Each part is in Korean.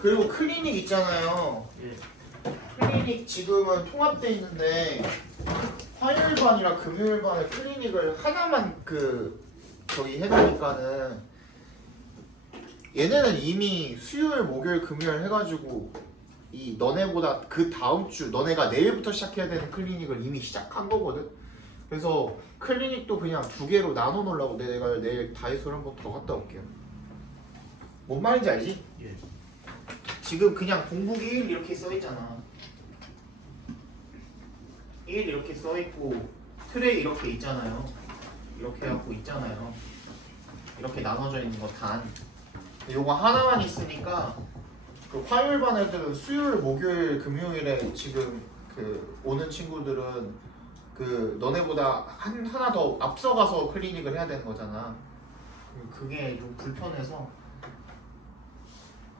그리고 클리닉 있잖아요. 예. 클리닉 지금은 통합돼 있는데 화요일반이랑 금요일반에 클리닉을 하나만 저기 해놓으니까는 얘네는 이미 수요일, 목요일, 금요일 해가지고 이 너네보다 그 다음 주 너네가 내일부터 시작해야 되는 클리닉을 이미 시작한 거거든. 그래서 클리닉도 그냥 두 개로 나눠 놓으려고 내가 내일 다이소를 한번 더 갔다 올게요. 뭔 말인지 알지? 예. 지금 그냥 공부기 1 이렇게 써있잖아. 1 이렇게 써있고 트레이 이렇게 있잖아요. 이렇게 해갖고 있잖아요. 이렇게 나눠져 있는 거 단. 요거 하나만 있으니까 그 화요일반 애들은 수요일, 목요일, 금요일에 지금 오는 친구들은 너네보다 하나 더 앞서가서 클리닉을 해야 되는 거잖아. 그게 좀 불편해서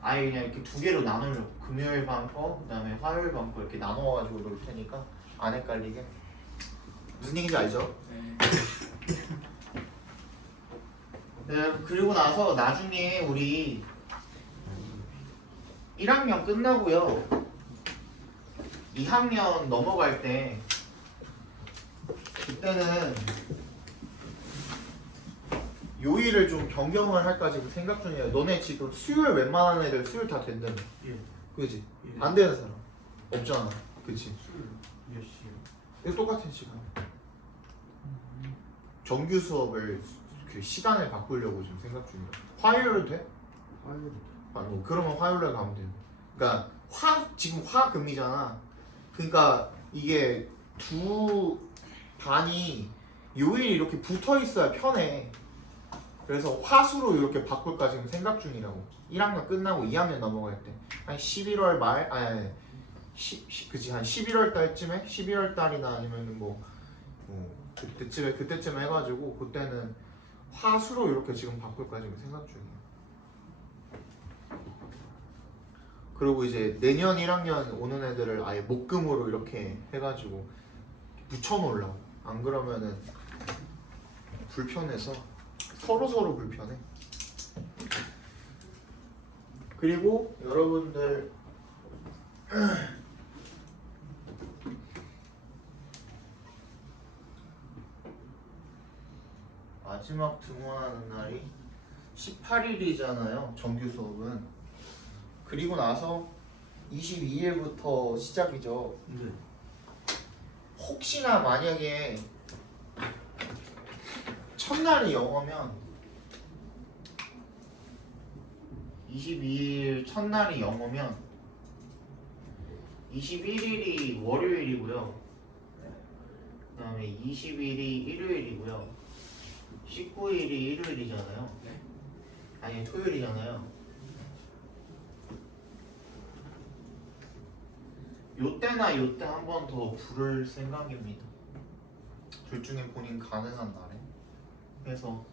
아예 그냥 이렇게 두 개로 나누려고. 금요일 반 거, 그 다음에 화요일 반 거 이렇게 나눠가지고 놓을 테니까 안 헷갈리게. 무슨 얘기인지 알죠? 네, 그리고 나서 나중에 우리 1학년 끝나고요 2학년 넘어갈 때 그때는 요일을 좀 변경을 할까 지금 생각 중이에요. 너네 지금 수요일 웬만한 애들 수요일 다 된다며. 예. 그지? 예. 안 되는 사람 없잖아. 그치? 수요일 몇 시요? 이거 똑같은 시간. 정규 수업을 그 시간을 바꾸려고 지금 생각 중이에요. 화요일 돼? 화요일. 아니 그러면 화요일에 가면 돼요. 그러니까 지금 화금이잖아. 그러니까 이게 두 반이 요일이 이렇게 붙어 있어야 편해. 그래서 화수로 이렇게 바꿀까 지금 생각 중이라고. 1학년 끝나고 2학년 넘어갈 때 한 11월 말 아니 그치 한 11월 달쯤에 11월 달이나 아니면은 그때쯤 해가지고 그때는 화수로 이렇게 지금 바꿀까 지금 생각 중이에요. 그리고 이제 내년 1학년 오는 애들을 아예 목금으로 이렇게 해가지고 붙여놓으려고. 안 그러면은 불편해서 서로 불편해. 그리고 여러분들 마지막 등원하는 날이 18일이잖아요. 정규 수업은. 그리고 나서 22일부터 시작이죠. 네. 혹시나 만약에 첫날이 영어면 22일 첫날이 영어면 21일이 월요일이고요. 그 다음에 20일이 일요일이고요. 19일이 일요일이잖아요. 네? 아니 토요일이잖아요. 요때나 요때 한 번 더 부를 생각입니다. 둘 중에 본인 가능한 날에. 그래서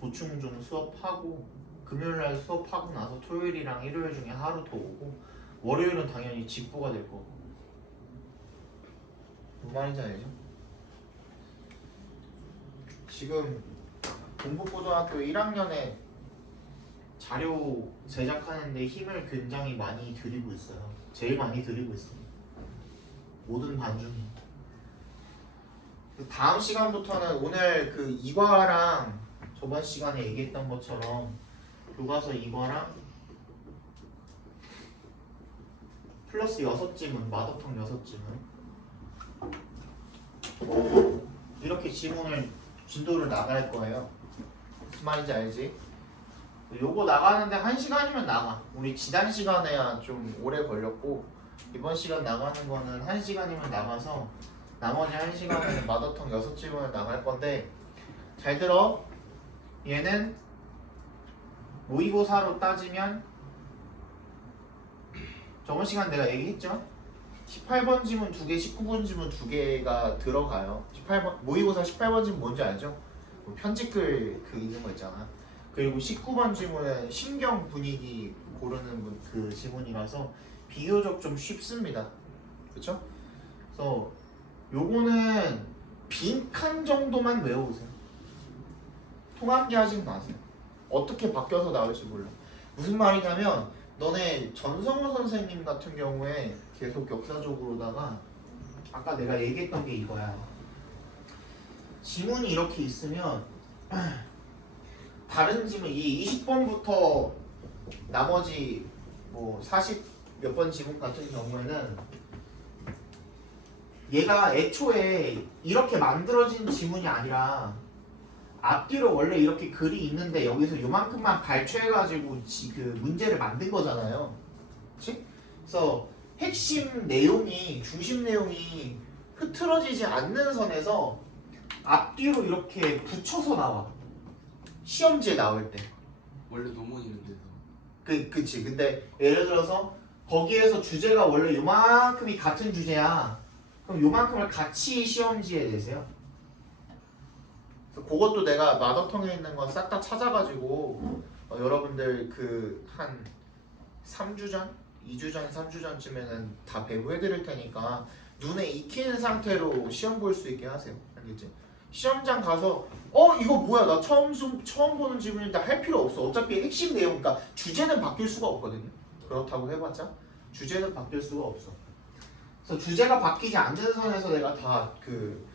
보충 좀 수업하고 금요일날 수업하고 나서 토요일이랑 일요일 중에 하루 더 오고 월요일은 당연히 직보가 될 거고. 뭔 말인지 알죠? 지금 동북고등학교 1학년에 자료 제작하는데 힘을 굉장히 많이 들이고 있어요. 제일 많이 들이고 있어요. 모든 반 중에. 다음 시간부터는 오늘 그 이과랑 저번 시간에 얘기했던 것처럼 교과서 이과랑 플러스 6지문, 마더텅 6지문 이렇게 지문을 진도를 나갈 거예요. 무슨 말인지 알지? 요거 나가는데 1시간이면 나가. 우리 지난 시간에야 좀 오래 걸렸고 이번 시간 나가는 거는 1시간이면 나가서 나머지 1시간에는 마더텅 6지문을 나갈 건데 잘 들어. 얘는 모의고사로 따지면 저번 시간 내가 얘기했죠? 18번 지문 2개, 19번 지문 2개가 들어가요. 18번 모의고사 18번 지문 뭔지 알죠? 편집글 있는 거 있잖아. 그리고 19번 지문은 심경 분위기 고르는 그 지문이라서 비교적 좀 쉽습니다. 그쵸? 그래서 요거는 빈칸 정도만 외워오세요. 통합기 하지 마세요. 어떻게 바뀌어서 나올지 몰라. 무슨 말이냐면 너네 전성호 선생님 같은 경우에 계속 역사적으로다가 아까 내가 얘기했던 게 이거야. 지문이 이렇게 있으면 다른 지문 이 20번부터 나머지 뭐 40 몇 번 지문 같은 경우에는 얘가 애초에 이렇게 만들어진 지문이 아니라 앞뒤로 원래 이렇게 글이 있는데 여기서 요만큼만 발췌해가지고 그 문제를 만든 거잖아요. 그치? 그래서 핵심 내용이 중심 내용이 흐트러지지 않는 선에서 앞뒤로 이렇게 붙여서 나와. 시험지에 나올 때. 원래 논문 있는데도. 그치. 근데 예를 들어서 거기에서 주제가 원래 요만큼이 같은 주제야. 그럼 요만큼을 같이 시험지에 내세요. 그래서 그것도 내가 마더텅에 있는 거 싹 다 찾아가지고 여러분들 그 한 3주 전? 2주 전, 3주 전쯤에는 다 배부해드릴 테니까 눈에 익히는 상태로 시험 볼 수 있게 하세요. 알겠지? 시험장 가서 이거 뭐야 나 처음 보는 지문인데 할 필요 없어. 어차피 핵심 내용, 그러니까 주제는 바뀔 수가 없거든요. 그렇다고 해봤자 주제는 바뀔 수가 없어. 그래서 주제가 바뀌지 않는 선에서 내가 다 그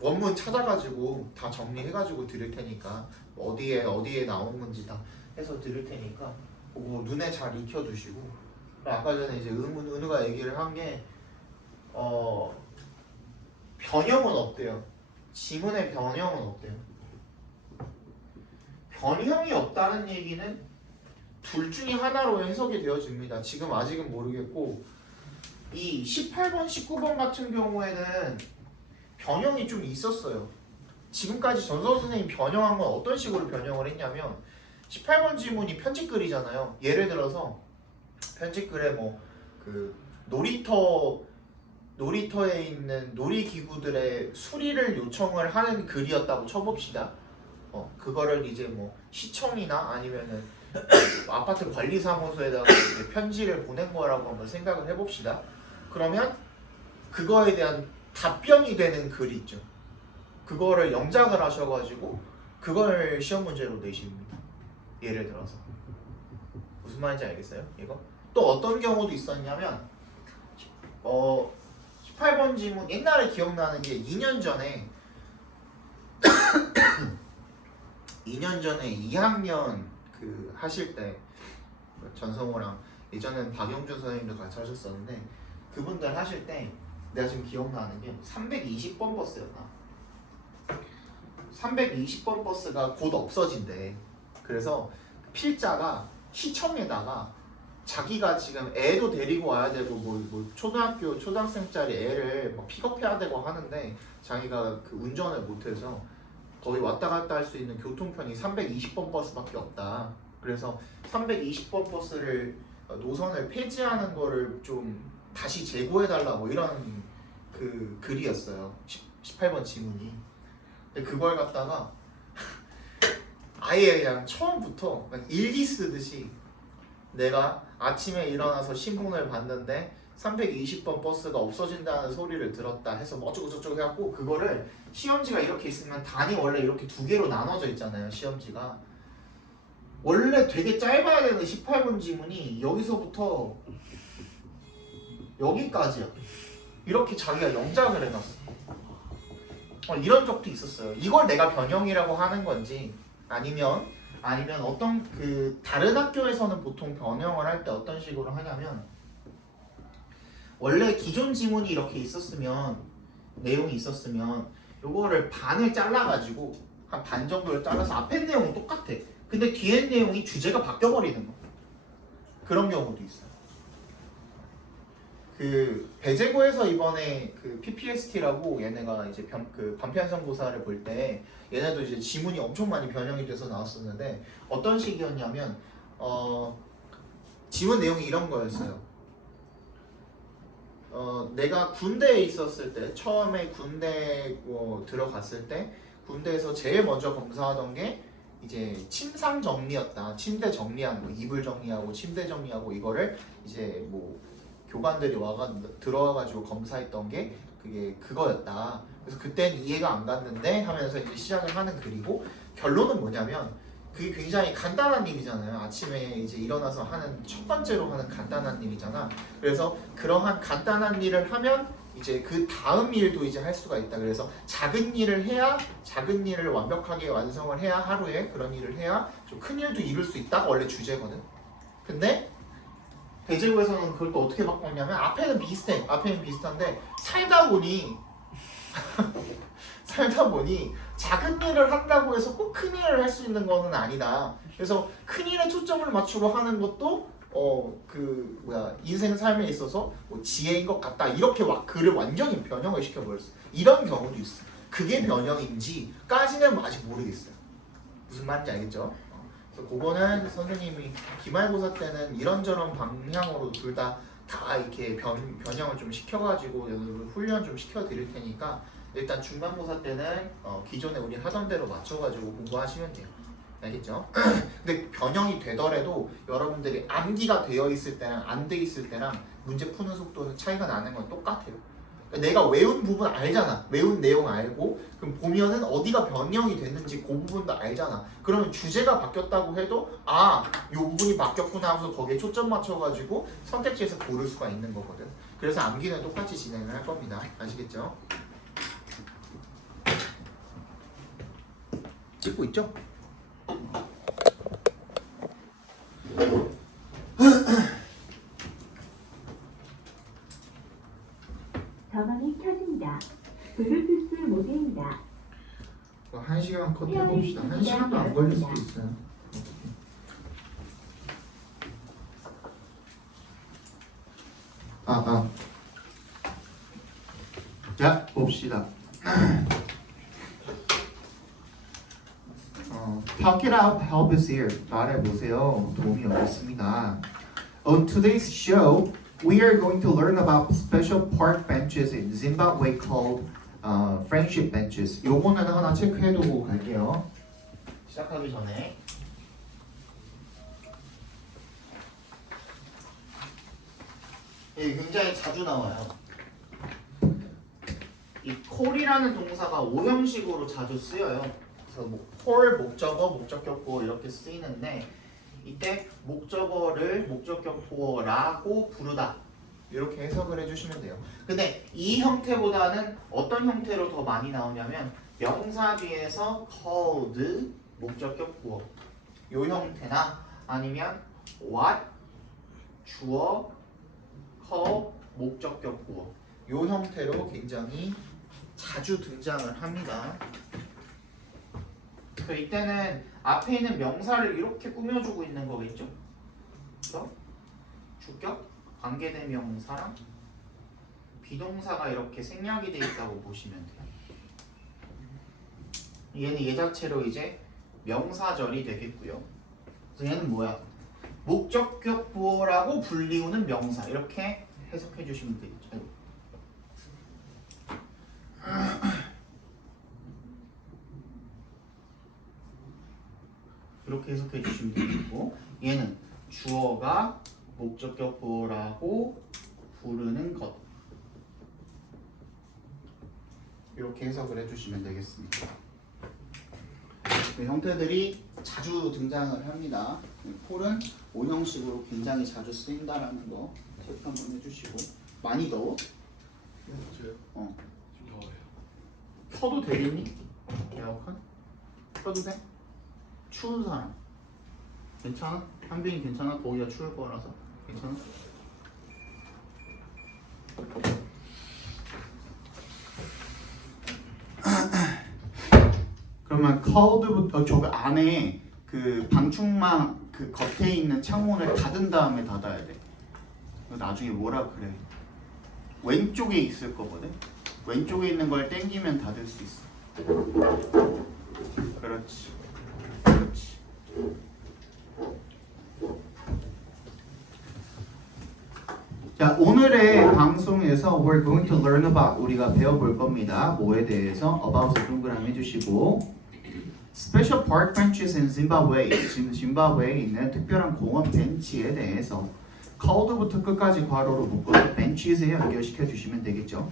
원문 찾아가지고 다 정리해가지고 드릴 테니까 어디에 나온 건지 다 해서 드릴 테니까 그거 눈에 잘 익혀두시고. 아까 전에 이제 은우가 얘기를 한 게 변형은 어때요? 지문의 변형은 어때요? 변형이 없다는 얘기는 둘 중에 하나로 해석이 되어집니다. 지금 아직은 모르겠고 이 18번, 19번 같은 경우에는 변형이 좀 있었어요. 지금까지 전서 선생님이 변형한 건 어떤 식으로 변형을 했냐면 18번 지문이 편집글이잖아요. 예를 들어서 편집글에 뭐 그 놀이터에 있는 놀이기구들의 수리를 요청을 하는 글이었다고 쳐봅시다. 그거를 이제 뭐 시청이나 아니면은 아파트 관리사무소에다가 이제 편지를 보낸 거라고 한번 생각을 해봅시다. 그러면 그거에 대한 답변이 되는 글이 있죠. 그거를 영작을 하셔가지고 그걸 시험 문제로 내십니다. 예를 들어서 무슨 말인지 알겠어요? 이거? 또 어떤 경우도 있었냐면 18번 지문 옛날에 기억나는 게 2년 전에 2학년 그 하실 때 전성호랑 예전엔 박영준 선생님도 같이 하셨었는데 그분들 하실 때 내가 지금 기억나는 게 320번 버스였나? 320번 버스가 곧 없어진대. 그래서 필자가 시청에다가 자기가 지금 애도 데리고 와야 되고 뭐 초등학생짜리 애를 막 픽업해야 되고 하는데 자기가 그 운전을 못해서 거기 왔다 갔다 할 수 있는 교통편이 320번 버스밖에 없다. 그래서 320번 버스를 노선을 폐지하는 거를 좀 다시 제고해달라 뭐 이런 그 글이었어요. 18번 지문이. 근데 그걸 갖다가 아예 그냥 처음부터 일기 쓰듯이 내가 아침에 일어나서 신문을 봤는데 320번 버스가 없어진다는 소리를 들었다 해서 뭐 어쩌고저쩌고 해갖고 그거를 시험지가 이렇게 있으면 단이 원래 이렇게 두 개로 나눠져 있잖아요. 시험지가 원래 되게 짧아야 되는 18번 지문이 여기서부터 여기까지야. 이렇게 자기가 영작을 해놨어. 이런 적도 있었어요. 이걸 내가 변형이라고 하는 건지 아니면 어떤 그 다른 학교에서는 보통 변형을 할 때 어떤 식으로 하냐면 원래 기존 지문이 이렇게 있었으면 내용이 있었으면 요거를 반을 잘라가지고 한 반 정도를 잘라서 앞에 내용은 똑같아. 근데 뒤에 내용이 주제가 바뀌어버리는 거. 그런 경우도 있어요. 그 배재고에서 이번에 그 PPST라고 얘네가 이제 그 반편성고사를 볼 때 얘네도 이제 지문이 엄청 많이 변형이 돼서 나왔었는데 어떤 식이었냐면 지문 내용이 이런 거였어요. 내가 군대에 있었을 때 처음에 군대 들어갔을 때 군대에서 제일 먼저 검사하던 게 이제 침상 정리였다. 침대 정리하는 거, 이불 정리하고 침대 정리하고 이거를 이제 뭐 교관들이 들어와가지고 검사했던 게 그거였다. 그래서 그땐 이해가 안 갔는데 하면서 이제 시작을 하는 글이고 결론은 뭐냐면 그게 굉장히 간단한 일이잖아요. 아침에 이제 일어나서 하는 첫 번째로 하는 간단한 일이잖아. 그래서 그러한 간단한 일을 하면 이제 그 다음 일도 이제 할 수가 있다. 그래서 작은 일을 해야 작은 일을 완벽하게 완성을 해야 하루에 그런 일을 해야 좀 큰 일도 이룰 수 있다가 원래 주제거든. 근데 대제국에서는 그걸 또 어떻게 바꿨냐면 앞에는 비슷해. 앞에는 비슷한데 살다 보니 작은 일을 한다고 해서 꼭 큰 일을 할 수 있는 거는 아니다. 그래서 큰 일에 초점을 맞추고 하는 것도 인생 삶에 있어서 뭐 지혜인 것 같다. 이렇게 글을 완전히 변형을 시켜버렸어. 이런 경우도 있어. 그게 변형인지까지는 아직 모르겠어요. 무슨 말인지 알겠죠? 그래서 그거는 선생님이 기말고사 때는 이런저런 방향으로 둘 다 이렇게 변형을 좀 시켜가지고 훈련 좀 시켜드릴 테니까 일단 중간고사 때는 기존에 우리 하던 대로 맞춰가지고 공부하시면 돼요. 알겠죠? 근데 변형이 되더라도 여러분들이 암기가 되어 있을 때랑 안 돼 있을 때랑 문제 푸는 속도는 차이가 나는 건 똑같아요. 그러니까 내가 외운 부분 알잖아. 외운 내용 알고 그럼 보면은 어디가 변형이 됐는지 그 부분도 알잖아. 그러면 주제가 바뀌었다고 해도 이 부분이 바뀌었구나 하면서 거기에 초점 맞춰가지고 선택지에서 고를 수가 있는 거거든. 그래서 암기는 똑같이 진행을 할 겁니다. 아시겠죠? 찍고 있죠? 전원이 켜집니다. 블루투스 모드입니다. 1시간 컷 해봅시다. 1시간도 안 걸릴 수도 있어요. 자, 봅시다. Talk it out, help us here. 말해보세요. 도움이 오겠습니다. On today's show, we are going to learn about special park benches in Zimbabwe called friendship benches. 요거는 하나 체크해두고 갈게요. 시작하기 전에 굉장히 자주 나와요. 이 call이라는 동사가 오형식으로 자주 쓰여요. 그래서 call 목적어, 목적격보어 이렇게 쓰이는데 이때 목적어를 목적격보어라고 부르다 이렇게 해석을 해주시면 돼요. 근데 이 형태보다는 어떤 형태로 더 많이 나오냐면 명사 뒤에서 called 목적격보어 이 형태나 아니면 what 주어 call 목적격보어 이 형태로 굉장히 자주 등장을 합니다. 그래서 이때는 앞에 있는 명사를 이렇게 꾸며주고 있는 거겠죠. 그래서 주격, 관계대명사랑 비동사가 이렇게 생략이 되어 있다고 보시면 돼요. 얘는 얘 자체로 이제 명사절이 되겠고요. 그래서 얘는 뭐야? 목적격보어라고 불리우는 명사 이렇게 해석해 주시면 되겠죠. 이렇게 해석해 주시면 되고 얘는 주어가 목적격보어라고 부르는 것 이렇게 해석을 해주시면 되겠습니다. 그 형태들이 자주 등장을 합니다. 폴은 오형식으로 굉장히 자주 쓰인다라는 거 체크 한번 해주시고 많이 더워? 저요? 어. 좀 더워요. 켜도 되겠니? 에어컨? 켜도 돼? 추운 사람 괜찮아? 한빈이 괜찮아? 거기가 추울 거라서 괜찮아? 그러면 cold부터 저기 안에 그 방충망 그 겉에 있는 창문을 닫은 다음에 닫아야 돼. 나중에 뭐라 그래? 왼쪽에 있을 거거든. 왼쪽에 있는 걸 당기면 닫을 수 있어. 그렇지. 그렇지. 자, 오늘의 방송에서 we're going to learn about 우리가 배워볼 겁니다. 뭐에 대해서 about을 동그라미 해주시고 Special park benches in Zimbabwe 지금 짐바브웨에 있는 특별한 공원 벤치에 대해서 called부터 끝까지 괄호로 묶어서 benches에 연결시켜 주시면 되겠죠.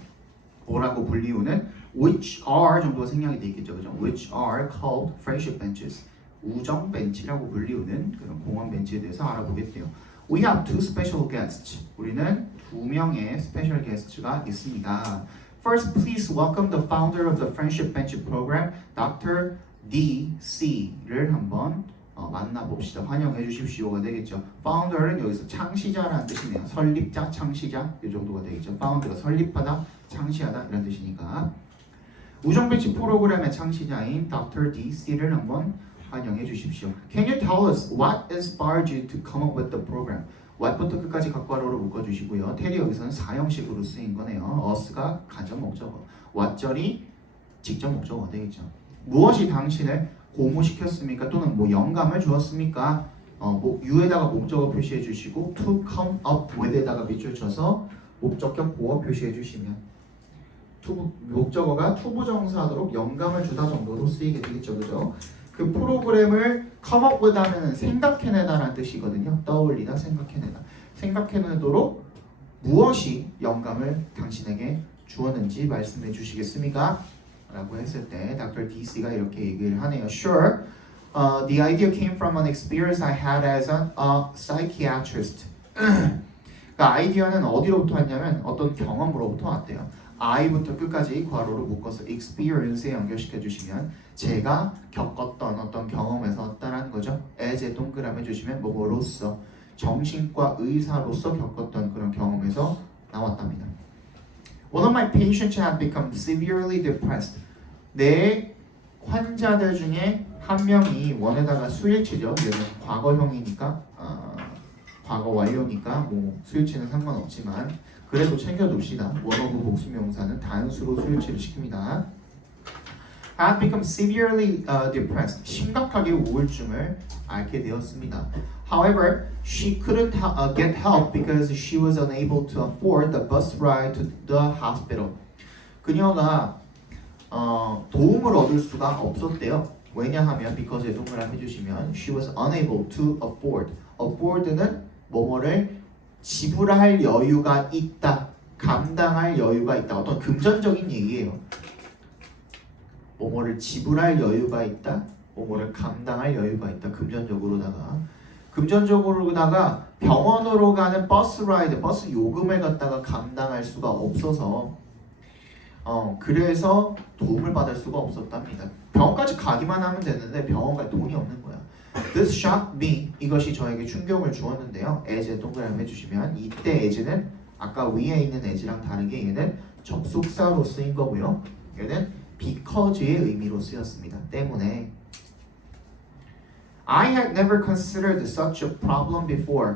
뭐라고 불리우는 which are 정도가 생략이 돼 있겠죠, 그죠? Which are called friendship benches. 우정 벤치라고 불리우는 그런 공원 벤치에 대해서 알아보겠대요. We have two special guests. 우리는 두 명의 스페셜 게스트가 있습니다. First, please welcome the founder of the Friendship Bench program, Dr. D.C.를 한번 만나봅시다. 환영해 주십시오가 되겠죠. Founder는 여기서 창시자라는 뜻이네요. 설립자, 창시자 이 정도가 되겠죠. Founder가 설립하다, 창시하다 이런 뜻이니까. 우정배치 프로그램의 창시자인 Dr. D.C.를 한번 환영해 주십시오. Can you tell us what inspired you to come up with the program? what부터 끝까지 각괄호로 묶어주시고요. 테리 여기서는 사형식으로 쓰인 거네요. us가 간접 목적어, what절이 직접 목적어가 되겠죠. 무엇이 당신을 고무시켰습니까? 또는 뭐 영감을 주었습니까? 뭐 you에다가 목적어 표시해 주시고 to come up with에다가 밑줄 쳐서 목적격 보어 표시해 주시면 목적어가 투부정사하도록 영감을 주다 정도로 쓰이게 되겠죠. 그죠? 그 프로그램을 come up with 하면 생각해내다라는 뜻이거든요. 떠올리다, 생각해내다. 생각해내도록 무엇이 영감을 당신에게 주었는지 말씀해 주시겠습니까? 라고 했을 때 Dr. D.C.가 이렇게 얘기를 하네요. Sure, the idea came from an experience I had as a psychiatrist. 그러니까 아이디어는 어디로부터 왔냐면 어떤 경험으로부터 왔대요. I부터 끝까지 괄호로 묶어서 experience에 연결시켜 주시면 제가 겪었던 어떤 경험에서 왔다라는 거죠. as에 동그라미 주시면 뭐로서 정신과 의사로서 겪었던 그런 경험에서 나왔답니다. One of my patients had become severely depressed. 내 환자들 중에 한 명이 원에다가 수일치죠. 얘는 과거형이니까 과거 완료니까 뭐 수일치는 상관없지만 그래도 챙겨둡시다. 원어브 복수명사는 단수로 수일치를 시킵니다. Had become severely depressed. 심각하게 우울증을 앓게 되었습니다. However, she couldn't get help because she was unable to afford the bus ride to the hospital. 그녀가 도움을 얻을 수가 없었대요. 왜냐하면 because에 동그라미 해주시면 she was unable to afford. afford는 뭐뭐를 지불할 여유가 있다, 감당할 여유가 있다. 어떤 금전적인 얘기예요. 뭐뭐를 지불할 여유가 있다, 뭐뭐를 감당할 여유가 있다. 금전적으로다가 병원으로 가는 버스 라이드, 버스 요금을 갖다가 감당할 수가 없어서 그래서 도움을 받을 수가 없었답니다. 병원까지 가기만 하면 되는데 병원 갈 돈이 없는 거야. This shocked me. 이것이 저에게 충격을 주었는데요. as에 동그라미 해주시면 이때 as는 아까 위에 있는 as랑 다르게 얘는 접속사로 쓰인 거고요. 얘는 because의 의미로 쓰였습니다. 때문에 I had never considered such a problem before.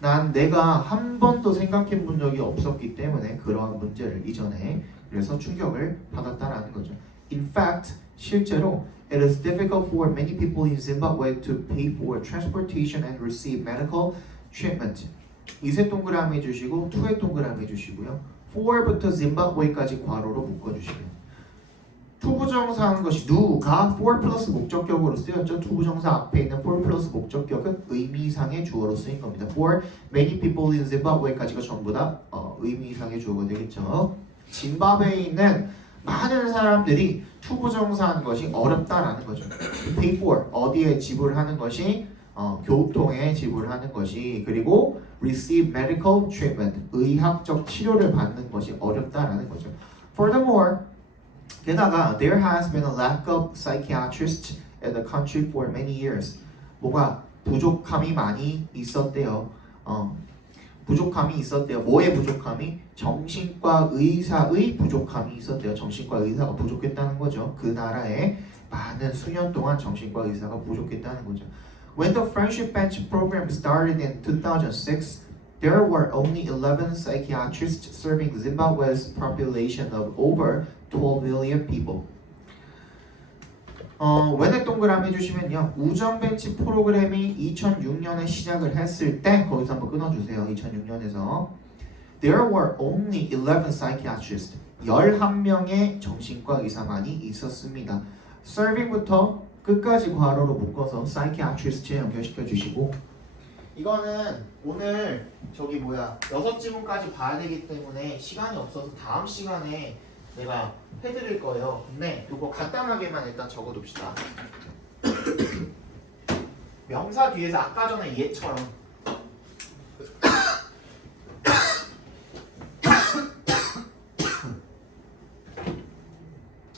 난 내가 한 번도 생각해 본 적이 없었기 때문에 그러한 문제를 이전에 그래서 충격을 받았다라는 거죠. In fact, 실제로 it is difficult for many people in Zimbabwe to pay for transportation and receive medical treatment. 이세 동그라미 주시고 to에 동그라미 주시고요. for부터 Zimbabwe까지 괄호로 묶어주시고요. 투부정사 하는 것이 누가 for 플러스 목적격으로 쓰였죠. 투부정사 앞에 있는 for 플러스 목적격은 의미상의 주어로 쓰인 겁니다. For many people in Zimbabwe까지가 전부 다 의미상의 주어가 되겠죠. 짐바브웨에 있는 많은 사람들이 투부정사 하는 것이 어렵다라는 거죠. pay for 어디에 지불하는 것이 교통에 지불하는 것이 그리고 receive medical treatment 의학적 치료를 받는 것이 어렵다라는 거죠. Furthermore, 게다가 there has been a lack of psychiatrists in the country for many years. 뭐가 부족함이 많이 있었대요. 부족함이 있었대요. 뭐의 부족함이? 정신과 의사의 부족함이 있었대요. 정신과 의사가 부족했다는 거죠. 그 나라에 많은 수년 동안 정신과 의사가 부족했다는 거죠. When the Friendship Bench program started in 2006, there were only 11 psychiatrists serving Zimbabwe's population of over 12 million people. when에 동그라미 해주시면요. 우정벤치 프로그램이 2006년에 시작을 했을 때 거기서 한번 끊어주세요. 2006년에서 There were only 11 psychiatrists. 11명의 정신과 의사만이 있었습니다. Serving부터 끝까지 괄호로 묶어서 psychiatrist에 연결시켜 주시고 이거는 오늘 저기 6지문까지 봐야 되기 때문에 시간이 없어서 다음 시간에 내가 해드릴 거예요. 근데 이거 간단하게만 일단 적어둡시다. 명사 뒤에서 아까 전에 얘처럼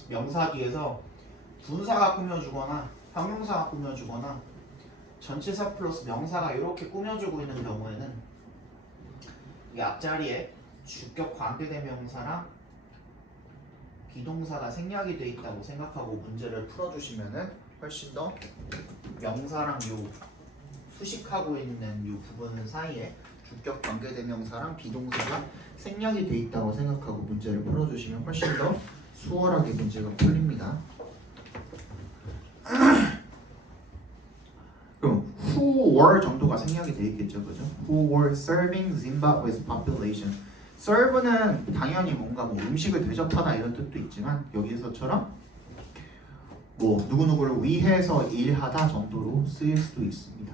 명사 뒤에서 분사가 꾸며주거나 형용사가 꾸며주거나 전치사 플러스 명사가 이렇게 꾸며주고 있는 경우에는 이 앞자리에 주격 관계대명사랑 비동사가 생략이 돼 있다고 생각하고 문제를 풀어주시면은 훨씬 더 명사랑 요 수식하고 있는 요 부분 사이에 주격 관계대명사랑 비동사가 생략이 돼 있다고 생각하고 문제를 풀어주시면 훨씬 더 수월하게 문제가 풀립니다. 그럼 who were 정도가 생략이 돼 있겠죠, 그죠? Who were serving Zimbabwe's population. serve는 당연히 뭔가 뭐 음식을 대접하다 이런 뜻도 있지만 여기서처럼 뭐 누구누구를 위해서 일하다 정도로 쓰일 수도 있습니다.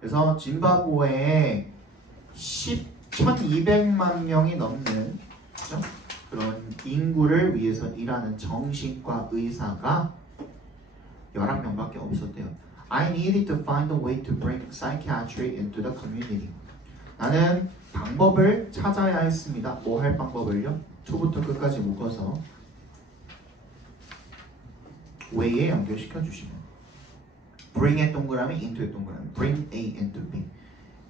그래서 짐바브웨에 1200만 명이 넘는 그죠? 그런 인구를 위해서 일하는 정신과 의사가 11명밖에 없었대요. I needed to find a way to bring psychiatry into the community. 나는 방법을 찾아야 했습니다. 뭐 할 방법을요? 초부터 끝까지 묶어서 way에 연결시켜 주시면 bring의 동그라미 into의 동그라미 bring A into B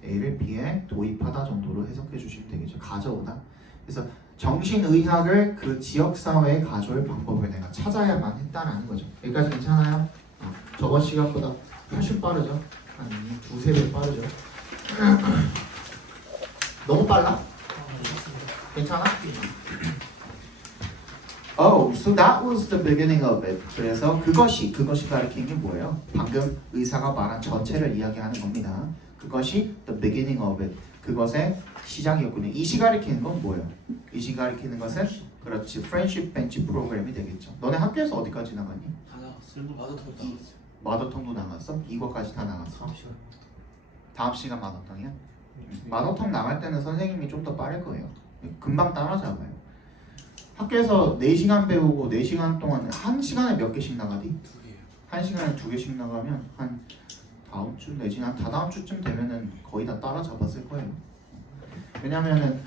A를 B에 도입하다 정도로 해석해 주시면 되겠죠. 가져오다. 그래서 정신의학을 그 지역사회에 가져올 방법을 내가 찾아야만 했다라는 거죠. 여기까지 괜찮아요? 저번 시간보다 훨씬 빠르죠? 한 두세 배 빠르죠? 너무 빨라? 괜찮아? Oh, so that was the beginning of it. 그래서 그것이 가리키는 게 뭐예요? 방금 의사가 말한 전체를 이야기하는 겁니다. 그것이 the beginning of it. 그것의 시작이었군요. 이시 가리키는 건 뭐예요? 이시 가리키는 것은 그렇지 프렌십 벤치 프로그램이 되겠죠. 너네 학교에서 어디까지 나갔니? 다 나갔어. 마더터도 나갔어. 마더텅도 나갔어? 이거까지 다 나갔어? 다음 시간. 다음 시간 마더텅이야? 마더텅 나갈 때는 선생님이 좀 더 빠를 거예요. 금방 따라잡아요. 학교에서 4시간 배우고 4시간 동안 1시간에 몇 개씩 나가디? 2개. 1시간에 2개씩 나가면 한 다음 주 내지 한 다다음 주쯤 되면은 거의 다 따라잡았을 거예요. 왜냐면은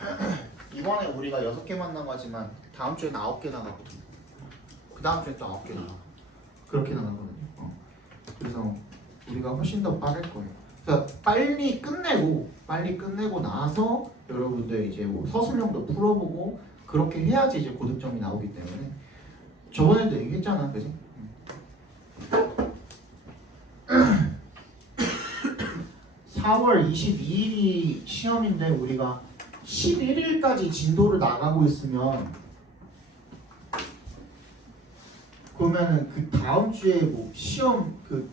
이번에 우리가 6개만 나가지만 다음 주에는 9개 나가거든. 그 다음 주에 또 9개 나가. 그렇게 나가거든요. 그래서 우리가 훨씬 더 빠를 거예요. 그러니까 빨리 끝내고 나서 여러분들 이제 뭐 서술형도 풀어보고 그렇게 해야지 이제 고득점이 나오기 때문에 저번에도 얘기했잖아, 그지? 4월 22일이 시험인데 우리가 11일까지 진도를 나가고 있으면 그러면은 그 다음 주에 뭐 시험 그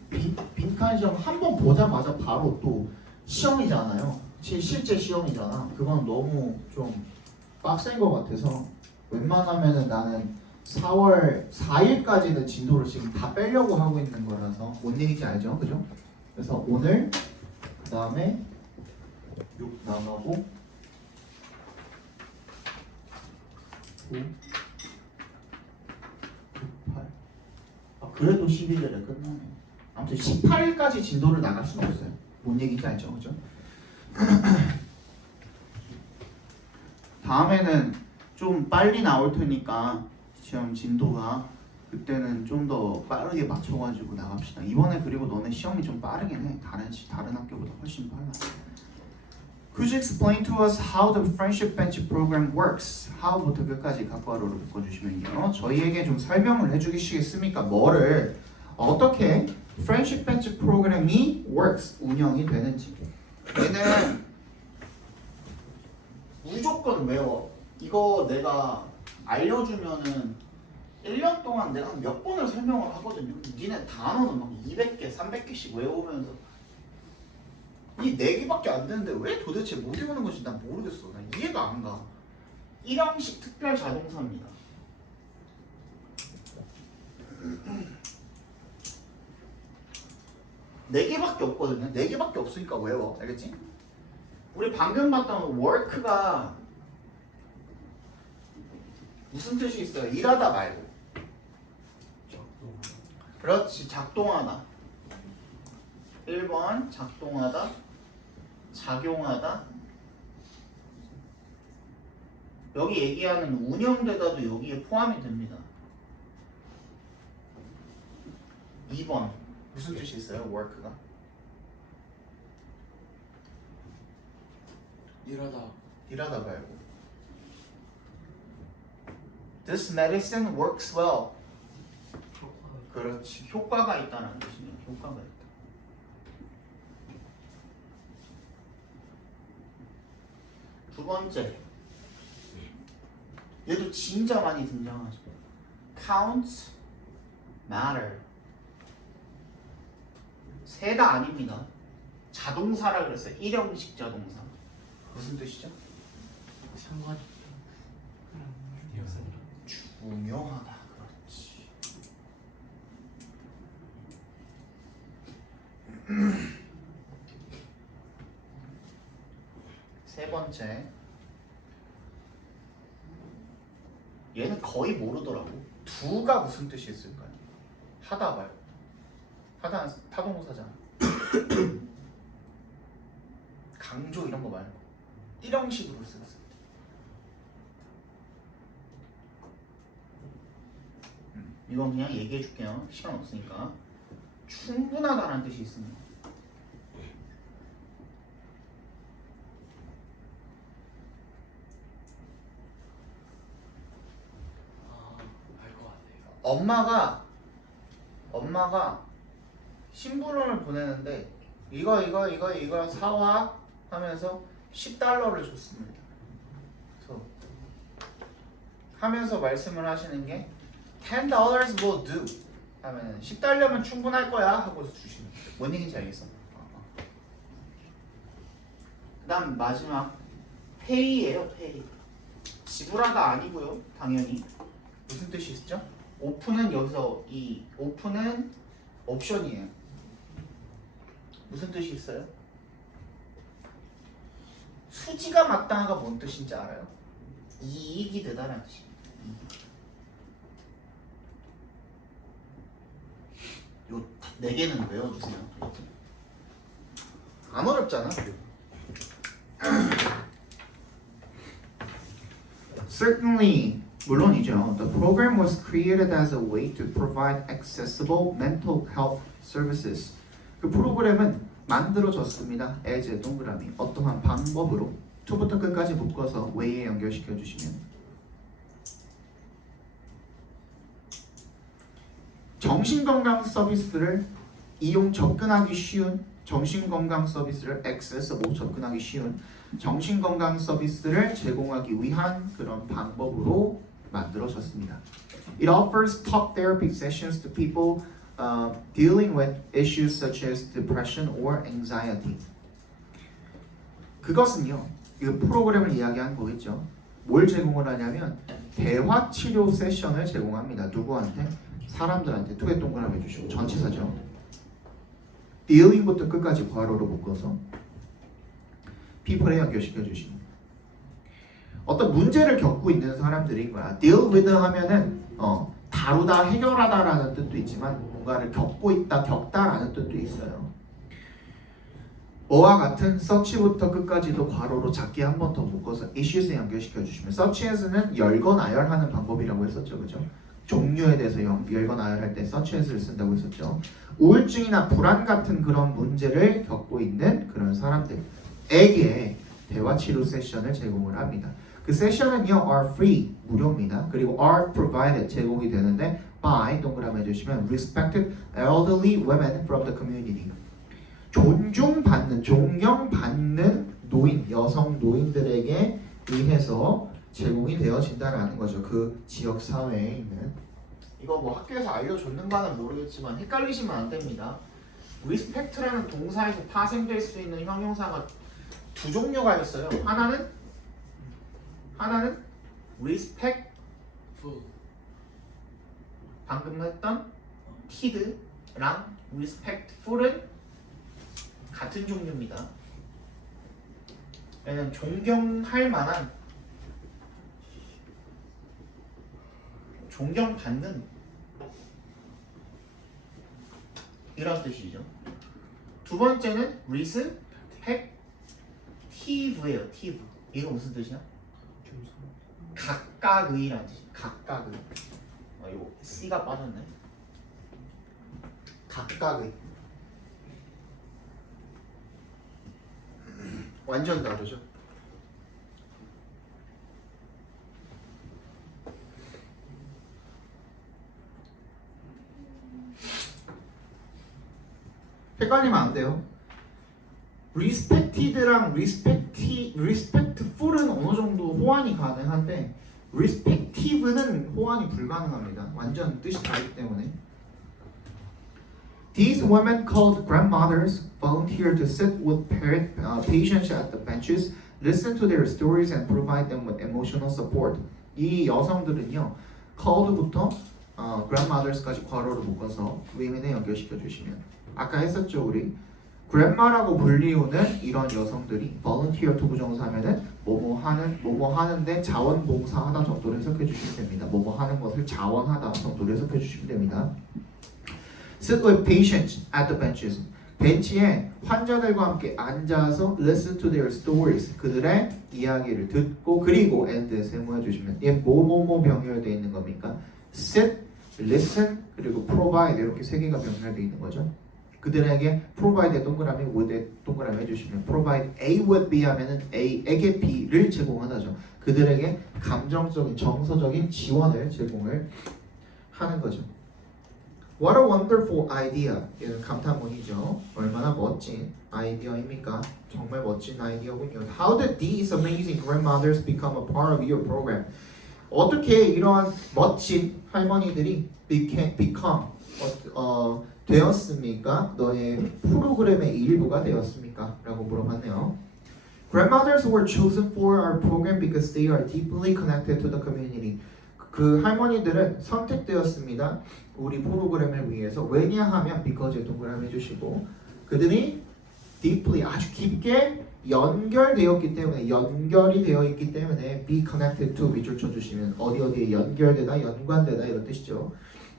빈칸 시험 한 번 보자마자 바로 또 시험이잖아요. 실제 시험이잖아. 그건 너무 좀 빡센 것 같아서 웬만하면은 나는 4월 4일까지는 진도를 지금 다 빼려고 하고 있는 거라서 뭔 얘기인지 알죠? 그죠? 그래서 오늘 그 다음에 6 나가고 9 8 그래도 11일에 끝나네. 아무튼 18일까지 진도를 나갈 수는 없어요. 뭔 얘기인지 알죠? 그죠? 다음에는 좀 빨리 나올 테니까 시험 진도가 그때는 좀 더 빠르게 맞춰가지고 나갑시다. 이번에 그리고 너네 시험이 좀 빠르긴 해. 다른 학교보다 훨씬 빨라. Could you explain to us how the friendship bench program works? how부터 끝까지 각괄호로 묶어주시면요. 저희에게 좀 설명을 해주시겠습니까? 뭐를 어떻게 friendship bench 프로그램이 works 운영이 되는지. 얘는 무조건 외워. 이거 내가 알려주면은 1년 동안 내가 몇 번을 설명을 하거든요. 니네 단어는 막 200개, 300개씩 외우면서 이 4개밖에 안 되는데 왜 도대체 못 외우는 건지 난 모르겠어. 난 이해가 안 가. 1형식 특별 자동사입니다. 네 개밖에 없거든요. 4개밖에 없으니까 외워. 알겠지? 우리 방금 봤던 work가 무슨 뜻이 있어요? 일하다 말고. 그렇지, 작동하다. 1번 작동하다, 작용하다. 여기 얘기하는 운영되다도 여기에 포함이 됩니다. 2번 무슨 뜻이 있어요? work가? 일하다 말고 This medicine works well. 그렇지. 효과가 있다는 뜻이네요. 효과가 있다. 두 번째. 얘도 진짜 많이 등장하죠. Counts matter. 세다 아닙니다. 자동사라 그랬어요. 일형식 자동사. 무슨 뜻이죠? 상관이 중요하다. 그렇지. 세 번째. 얘는 거의 모르더라고. 두가 무슨 뜻이 있을까요? 하다 말고. 하다는 타동사잖아. 강조 이런 거 말고. 일형식으로 쓰였을 때. 이건 그냥 얘기해 줄게요. 시간 없으니까. 충분하다는 뜻이 있습니다. 알것 같아요. 엄마가 심부름을 보내는데 이거 사와 하면서 $10를 줬습니다. 그래서 하면서 말씀을 하시는 게 $10 will do 하면 $10면 충분할 거야 하고서 주시는 거예요. 뭔 얘기인지 알겠어? 그 다음 마지막 pay예요. pay. 지불하다 아니고요. 당연히 무슨 뜻이 있죠? 오픈은 여기서 이 오픈은 옵션이에요. 무슨 뜻이 있어요? 수지가 마땅하가 뭔 뜻인지 알아요? 이익이 되다라는 뜻입니다. 요 4개는 외워주세요. 안 어렵잖아. Certainly, 물론이죠. The program was created as a way to provide accessible mental health services. 그 프로그램은 만들어졌습니다. as 동그라미 어떠한 방법으로 초부터 끝까지 묶어서 way에 연결시켜 주시면 정신건강 서비스를 이용 접근하기 쉬운 정신건강 서비스를 access 못 접근하기 쉬운 정신건강 서비스를 제공하기 위한 그런 방법으로 만들어졌습니다. It offers talk therapy sessions to people dealing with issues such as depression or anxiety. 그것은요, 이 프로그램을 이야기한 거겠죠. 뭘 제공을 하냐면 대화 치료 세션을 제공합니다. 누구한테? 사람들한테. 투에 동그라미 해주시고 전치사죠. dealing부터 끝까지 괄호로 묶어서 people에 연결시켜 주시는 어떤 문제를 겪고 있는 사람들인 거야. deal with 하면은 다루다, 해결하다라는 뜻도 있지만 뭔가를 겪고 있다, 겪다라는 뜻도 있어요. 뭐와 같은 such부터 끝까지도 괄호로 작게 한 번 더 묶어서 issues에 연결시켜 주시면 such as는 열거나열하는 방법이라고 했었죠, 그죠? 종류에 대해서 열거나열할 때 such as를 쓴다고 했었죠. 우울증이나 불안 같은 그런 문제를 겪고 있는 그런 사람들에게 대화 치료 세션을 제공을 합니다. 그 세션은요 are free 무료입니다. 그리고 are provided 제공이 되는데 by 동그라미 해주시면 respected elderly women from the community 존중받는 존경받는 노인 여성 노인들에게 의해서 제공이 되어진다라는 거죠. 그 지역 사회에 있는 이거 뭐 학교에서 알려줬는가는 모르겠지만 헷갈리시면 안 됩니다. respect라는 동사에서 파생될 수 있는 형용사가 두 종류가 있어요. 하나는 respectful 방금 했던 tid랑 respectful은 같은 종류입니다. 얘는 존경할 만한 존경받는 이런 뜻이죠. 두 번째는 respective예요. tive. 이거 무슨 뜻이야? 각각의라는 뜻이야. 각각의. 이거 C가 빠졌네. 각각의. 완전 다르죠. 헷갈리면 안 돼요. respected랑 respectful은 어느 정도 호환이 가능한데 respective는 호환이 불가능합니다. 완전 뜻이 다르기 때문에. These women called grandmothers volunteered to sit with patients at the benches, listen to their stories and provide them with emotional support. 이 여성들은요, called부터 grandmothers까지 괄호를 묶어서 women에 연결시켜 주시면 아까 했었죠 우리 grandma라고 불리우는 이런 여성들이 volunteer to 부정사면은 뭐뭐 하는데 자원봉사하다 정도로 해석해 주시면 됩니다. 뭐뭐 하는 것을 자원하다 정도로 해석해 주시면 됩니다. Sit with patients at the benches. 벤치에 환자들과 함께 앉아서 listen to their stories. 그들의 이야기를 듣고 그리고 and 세모해 주시면 얘 뭐뭐뭐 병렬되어 있는 겁니까? Sit, listen 그리고 provide 이렇게 세 개가 병렬되어 있는 거죠. 그들에게 provide에 동그라미, with에 동그라미 해주시면 provide A with B 하면은 A에게 B를 제공하다죠. 그들에게 감정적인, 정서적인 지원을 제공을 하는 거죠. What a wonderful idea. 이는 감탄문이죠. 얼마나 멋진 아이디어입니까? 정말 멋진 아이디어군요. How did these amazing grandmothers become a part of your program? 어떻게 이러한 멋진 할머니들이 become 되었습니까? 너의 프로그램의 일부가 되었습니까? 라고 물어봤네요. Grandmothers were chosen for our program because they are deeply connected to the community. 그 할머니들은 선택되었습니다. 우리 프로그램을 위해서. 왜냐하면 because에 동그라미 해주시고 그들이 deeply 아주 깊게 연결되었기 때문에 연결이 되어 있기 때문에 be connected to 밑줄 쳐주시면 어디에 연결되다 연관되다 이런 뜻이죠.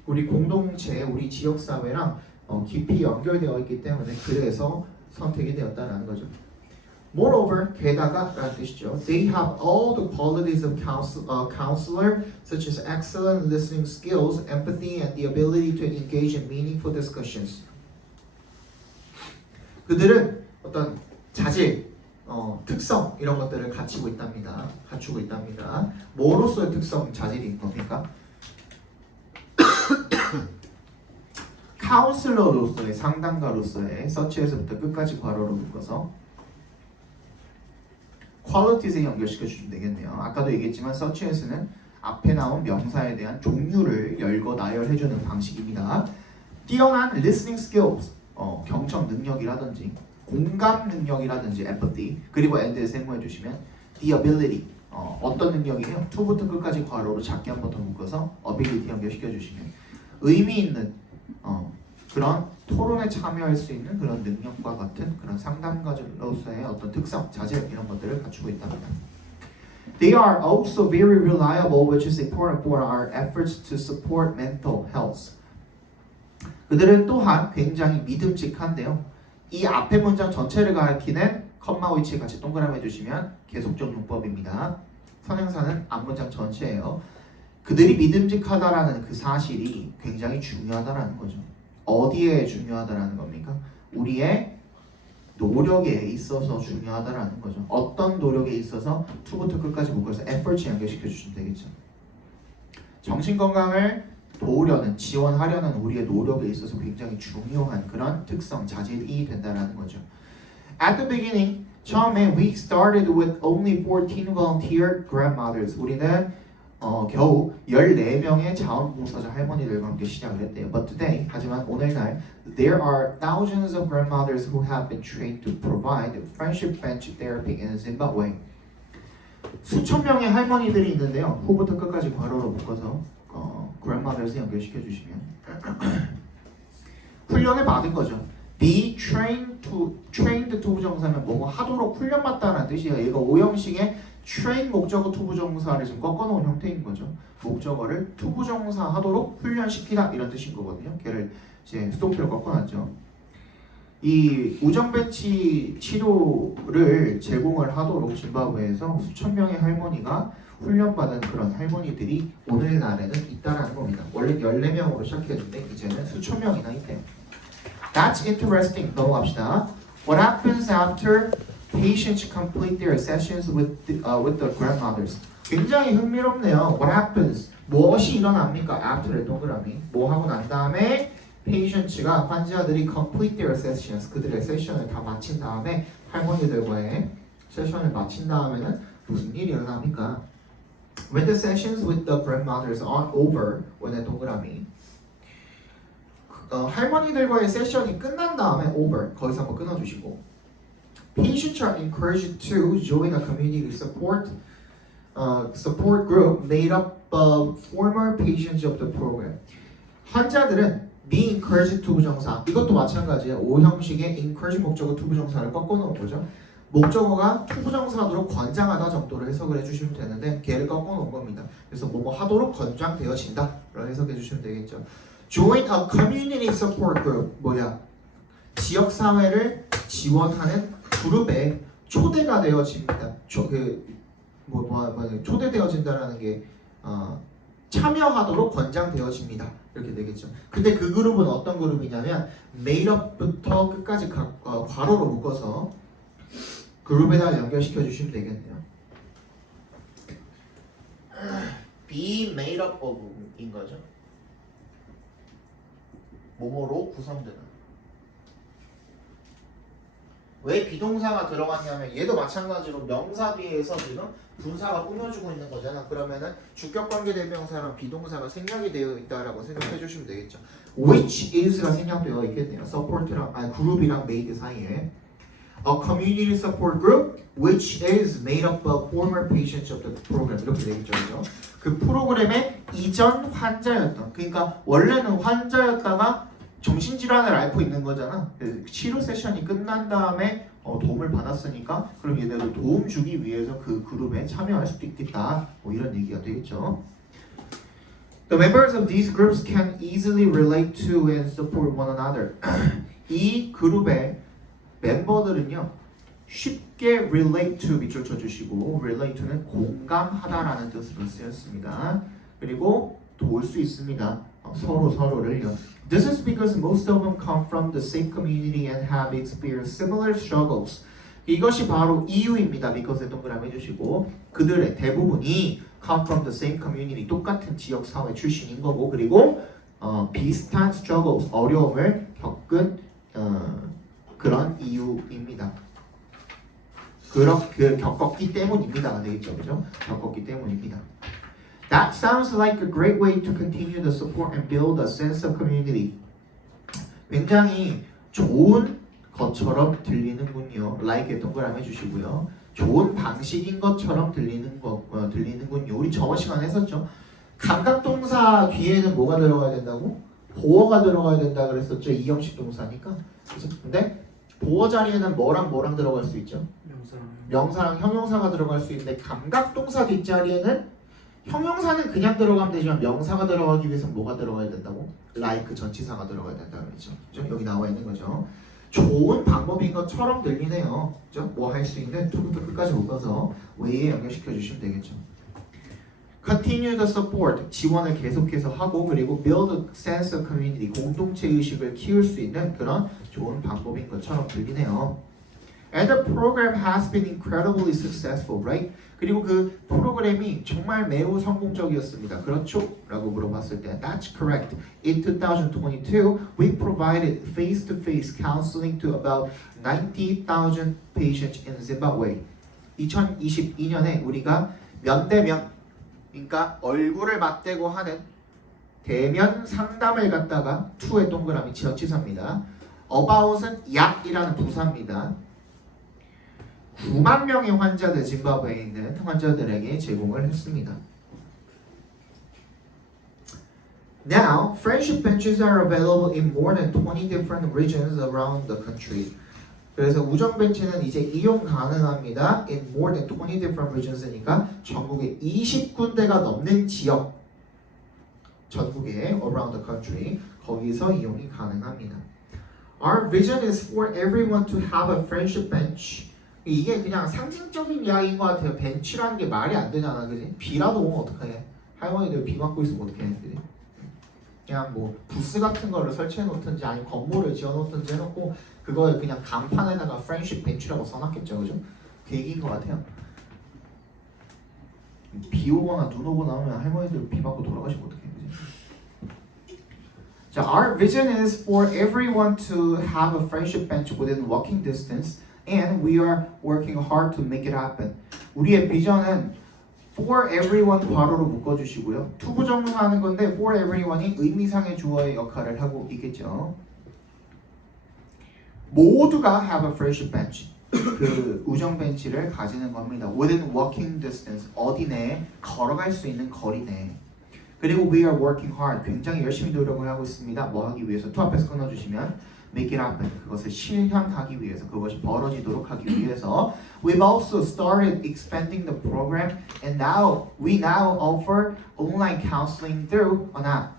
우리 공동체, 우리 지역사회랑 깊이 연결되어 있기 때문에 그래서 선택이 되었다는 거죠. Moreover, 게다가 라는 뜻이죠. They have all the qualities of counselor, such as excellent listening skills, empathy, and the ability to engage in meaningful discussions. 그들은 어떤 자질, 특성 이런 것들을 갖추고 있답니다. 뭐로서의 특성, 자질이 뭡니까? 카운슬러로서의 상담가로서의 such에서부터 끝까지 괄호로 묶어서 qualities에 연결시켜 주시면 되겠네요. 아까도 얘기했지만 such에서는 앞에 나온 명사에 대한 종류를 열거 나열해주는 방식입니다. 뛰어난 listening skills, 경청 능력이라든지 공감 능력이라든지 empathy 그리고 and에 세모해 주시면 the ability 어떤 능력이에요? to부터 끝까지 괄호로 작게 한 번 더 묶어서 ability 연결시켜 주시면 의미 있는 그런 토론에 참여할 수 있는 그런 능력과 같은 그런 상담가로서의 어떤 특성, 자질 이런 것들을 갖추고 있답니다. They are also very reliable, which is important for our efforts to support mental health. 그들은 또한 굉장히 믿음직한데요. 이 앞에 문장 전체를 가리키는 컴마 위치에 같이 동그라미 해주시면 계속적 문법입니다. 선행사는 앞문장 전체예요. 그들이 믿음직하다라는 그 사실이 굉장히 중요하다라는 거죠. 어디에 중요하다라는 겁니까? 우리의 노력에 있어서 중요하다라는 거죠. 어떤 노력에 있어서 to부터 끝까지 묶어서 effort에 연결시켜 주시면 되겠죠. 정신건강을 도우려는, 지원하려는 우리의 노력에 있어서 굉장히 중요한 그런 특성, 자질이 된다라는 거죠. At the beginning, 처음에 we started with only 14 volunteer grandmothers. 우리는 겨우 14명의 자원봉사자 할머니들과 함께 시작을 했대요. But today, 하지만 오늘날 there are thousands of grandmothers who have been trained to provide friendship bench therapy in Zimbabwe. 수천 명의 할머니들이 있는데요. 후부터 끝까지 괄호로 묶어서 grandmothers 연결시켜 주시면 훈련을 받은 거죠. be trained to 부정사면 뭐뭐 하도록 훈련받다라는 뜻이에요. 얘가 오형식의 train 목적어 to 부정사를 지금 꺾어놓은 형태인 거죠. 목적어를 to 부정사 하도록 훈련시키다 이런 뜻인 거거든요. 걔를 이제 스톱표로 꺾어놨죠. 이 우정벤치 치료를 제공을 하도록 짐바브웨에서 수천 명의 할머니가 훈련받은 그런 할머니들이 오늘날에는 있다라는 겁니다. 원래 14명으로 시작했는데 이제는 수천 명이나 있대요. That's interesting. 넘어갑시다. What happens after patients complete their sessions with the grandmothers? 굉장히 흥미롭네요. What happens? 무엇이 일어납니까? After의 동그라미. 뭐 하고 난 다음에 patients가 환자들이 complete their sessions 그들의 세션을 다 마친 다음에 할머니들과의 세션을 마친 다음에는 무슨 일이 일어납니까? When the sessions with the grandmothers are over, when 동그라미 할머니들과의 세션이 끝난 다음에 over 거기서 한번 끊어주시고 patients are encouraged to join a community support group made up of former patients of the program. 환자들은 be encouraged to 부정사 이것도 마찬가지예요. O 형식의 encourage 목적어 to 부정사를 꺾어놓은 거죠. 목적어가 to 부정사도록 권장하다 정도로 해석을 해주시면 되는데 걔를 꺾어놓은 겁니다. 그래서 뭐뭐 하도록 권장되어진다 라고 해석해 주시면 되겠죠. Join a community support group 뭐야? 지역사회를 지원하는 그룹에 초대가 되어집니다. 초대되어진다라는 게 참여하도록 권장되어집니다. 이렇게 되겠죠. 근데 그 그룹은 어떤 그룹이냐면 made up부터 끝까지 괄호로 묶어서 그룹에다 연결시켜 주시면 되겠네요. be made up of 인 거죠. 뭐뭐로 구성되는. 왜 비동사가 들어갔냐면 얘도 마찬가지로 명사 뒤에서 지금 분사가 꾸며주고 있는 거잖아. 그러면은 주격관계 대명사랑 비동사가 생략이 되어 있다라고 생각해 주시면 되겠죠. which is가 생략되어 있겠네요. support랑 그룹이랑 made 사이에 a community support group which is made up of former patients of the program 이렇게 되겠죠. 그죠? 그 프로그램의 이전 환자였던 그러니까 원래는 환자였다가 정신질환을 앓고 있는 거잖아. 치료 세션이 끝난 다음에 도움을 받았으니까 그럼 얘네도 도움 주기 위해서 그 그룹에 참여할 수도 있겠다. 뭐 이런 얘기가 되겠죠. The members of these groups can easily relate to and support one another. 이 그룹의 멤버들은요 쉽게 relate to 밑줄 쳐주시고 relate to는 공감하다라는 뜻으로 쓰였습니다. 그리고 도울 수 있습니다. 서로를요. This is because most of them come from the same community and have experienced similar struggles. 이것이 바로 이유입니다. because에 동그라미 해주시고 그들의 대부분이 come from the same community 똑같은 지역 사회 출신인 거고 그리고 비슷한 struggles 어려움을 겪은 그런 이유입니다. 겪었기 때문입니다가 되겠죠, 그죠? 겪었기 때문입니다. That sounds like a great way to continue the support and build a sense of community. 굉장히 좋은 것처럼 들리는군요. like에 동그라미 해주시고요. 좋은 방식인 것처럼 들리는군요. 우리 저번 시간에 했었죠. 감각동사 뒤에는 뭐가 들어가야 된다고? 보어가 들어가야 된다 그랬었죠. 이형식 동사니까. 그죠? 근데 보어 자리에는 뭐랑 들어갈 수 있죠? 명사랑 형용사가 들어갈 수 있는데 감각동사 뒷자리에는 형용사는 그냥 들어가면 되지만 명사가 들어가기 위해서 뭐가 들어가야 된다고? like 전치사가 들어가야 된다는 거죠. 그죠? 여기 나와 있는 거죠. 좋은 방법인 것처럼 들리네요. 그죠? 뭐 할 수 있는 to부터 끝까지 묶어서 way에 연결시켜 주시면 되겠죠. Continue the support 지원을 계속해서 하고 그리고 build a sense of community 공동체 의식을 키울 수 있는 그런 좋은 방법인 것처럼 들리네요. And the program has been incredibly successful, right? 그리고 그 프로그램이 정말 매우 성공적이었습니다. 그렇죠? 라고 물어봤을 때 That's correct. In 2022, we provided face-to-face counseling to about 90,000 patients in Zimbabwe. 2022년에 우리가 면대면 그러니까 얼굴을 맞대고 하는 대면 상담을 갖다가 to의 동그라미 지어치사입니다. about은 약이라는 부사입니다. 9만 명의 환자들 짐바브웨에 있는 환자들에게 제공을 했습니다. Now, friendship benches are available in more than 20 different regions around the country. 그래서 우정 벤치는 이제 이용 가능합니다. In more than 20 different regions니까 전국에 20군데가 넘는 지역, 전국에 around the country 거기서 이용이 가능합니다. Our vision is for everyone to have a friendship bench. 이게 그냥 상징적인 이야기인 것 같아요. 벤치라는 게 말이 안 되잖아, 그지? 비라도 오면 어떡해? 할머니들 비 맞고 있으면 어떡해, 그지? 그냥 뭐 부스 같은 거를 설치해 놓든지 아니면 건물을 지어 놓든지 해놓고 그거에 그냥 간판에다가 프렌드십 벤치라고 써놨겠죠, 그죠? 그 얘기인 것 같아요. 비 오거나 눈 오고 나오면 할머니들 비 맞고 돌아가시면 어떡해, 그지? 자, our vision is for everyone to have a friendship bench within walking distance, and we are working hard to make it happen. 우리의 비전은 for everyone 괄호로 묶어주시고요. 투부정사하는 건데 for everyone이 의미상의 주어의 역할을 하고 있겠죠. 모두가 have a friendship bench. 그 우정 벤치를 가지는 겁니다. Within walking distance. 어디 내에 걸어갈 수 있는 거리 내에. 그리고 we are working hard. 굉장히 열심히 노력을 하고 있습니다. 뭐 하기 위해서? to 앞에서 끊어주시면 make it happen. 그것을 실현하기 위해서, 그것이 벌어지도록 하기 위해서. We've also started expanding the program, and we now offer online counseling through an app.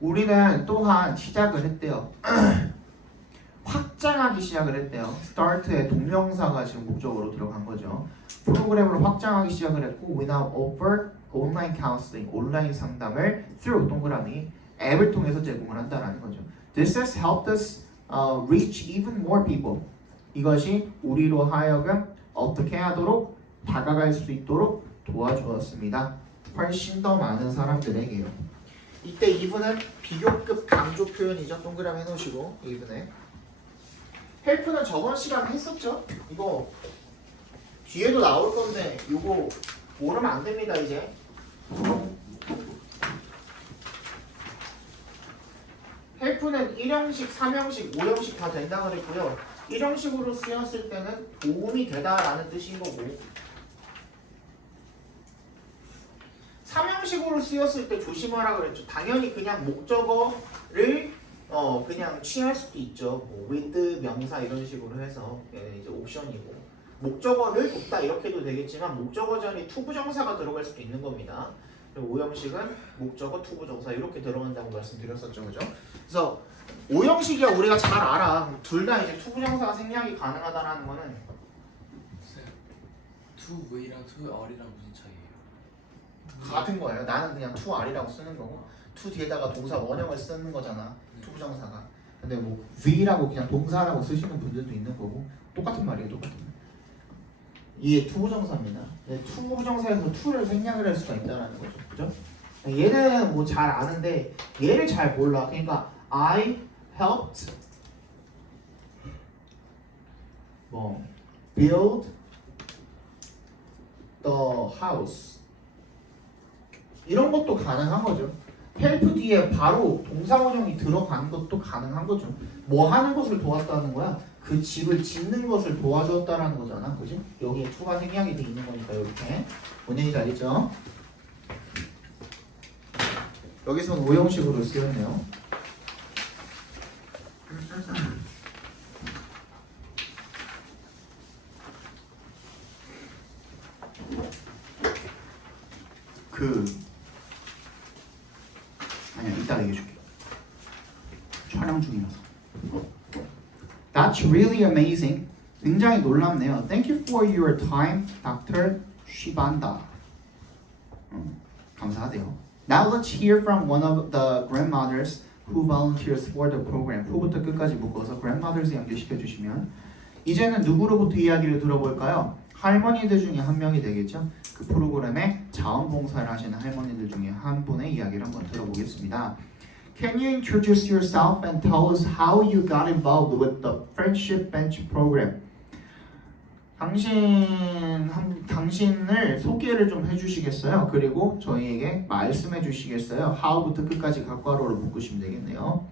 우리는 또한 시작을 했대요. 확장하기 시작을 했대요. start의 동명사가 지금 목적으로 들어간 거죠. 프로그램을 확장하기 시작을 했고, we now offer online counseling, 온라인 상담을 through 동그라미 앱을 통해서 제공을 한다라는 거죠. This has helped us reach even more people. 이것이 우리로 하여금 어떻게 하도록 다가갈 수 있도록 도와주었습니다. 훨씬 더 많은 사람들에게요. 이때 even은 비교급 강조 표현이죠. 동그라미 해놓으시고 even에 헬프는 저번 시간에 했었죠. 이거 뒤에도 나올 건데 이거 모르면 안 됩니다. 이제 헬프는 1형식, 3형식, 5형식 다 된다 그랬고요. 1형식으로 쓰였을 때는 도움이 되다라는 뜻인 거고 3형식으로 쓰였을 때 조심하라 그랬죠. 당연히 그냥 목적어를 그냥 취할 수도 있죠. 뭐 with 명사 이런 식으로 해서 이제 옵션이고 목적어를 돕다 이렇게 해도 되겠지만 목적어 전에 투부정사가 들어갈 수도 있는 겁니다. 그리고 5형식은 목적어, 투부정사 이렇게 들어간다고 말씀드렸었죠, 그죠? 그래서 5형식이야 우리가 잘 알아. 둘 다 이제 투부정사가 생략이 가능하다라는 거는 to V랑 to R이랑 무슨 차이예요? 같은 거예요. 나는 그냥 to R이라고 쓰는 거고 to 뒤에다가 동사 원형을 쓰는 거잖아. 투부정사가. 근데 뭐 V라고 그냥 동사라고 쓰시는 분들도 있는 거고 똑같은 말이에요. 똑같은 말. 이게 투부정사입니다. 투부정사에서 to를 생략을 할 수가 있다는 거죠. 그죠? 얘는 뭐 잘 아는데 얘를 잘 몰라. 그러니까 I helped 뭐 build the house 이런 것도 가능한 거죠. help 뒤에 바로 동사원형이 들어가는 것도 가능한 거죠. 뭐 하는 것을 도왔다는 거야? 그 집을 짓는 것을 도와줬다라는 거잖아. 그지? 여기에 to가 생략이 돼 있는 거니까 이렇게 본인이 알겠죠? 여기서는 5형식으로 쓰였네요. 아니야, 이따 얘기해줄게. 촬영 중이라서. That's really amazing. 굉장히 놀랍네요. Thank you for your time, Dr. Shibanda. 감사하대요. Now let's hear from one of the grandmothers who volunteers for the program. 후부터 끝까지 묶어서 grandmothers 연결시켜 주시면 이제는 누구로부터 이야기를 들어볼까요? 할머니들 중에 한 명이 되겠죠. 그 프로그램에 자원봉사를 하시는 할머니들 중에 한 분의 이야기를 한번 들어보겠습니다. Can you introduce yourself and tell us how you got involved with the Friendship Bench program? 당신을 소개를 좀 해주시겠어요? 그리고 저희에게 말씀해 주시겠어요? how부터 끝까지 각괄호로 묶으시면 되겠네요.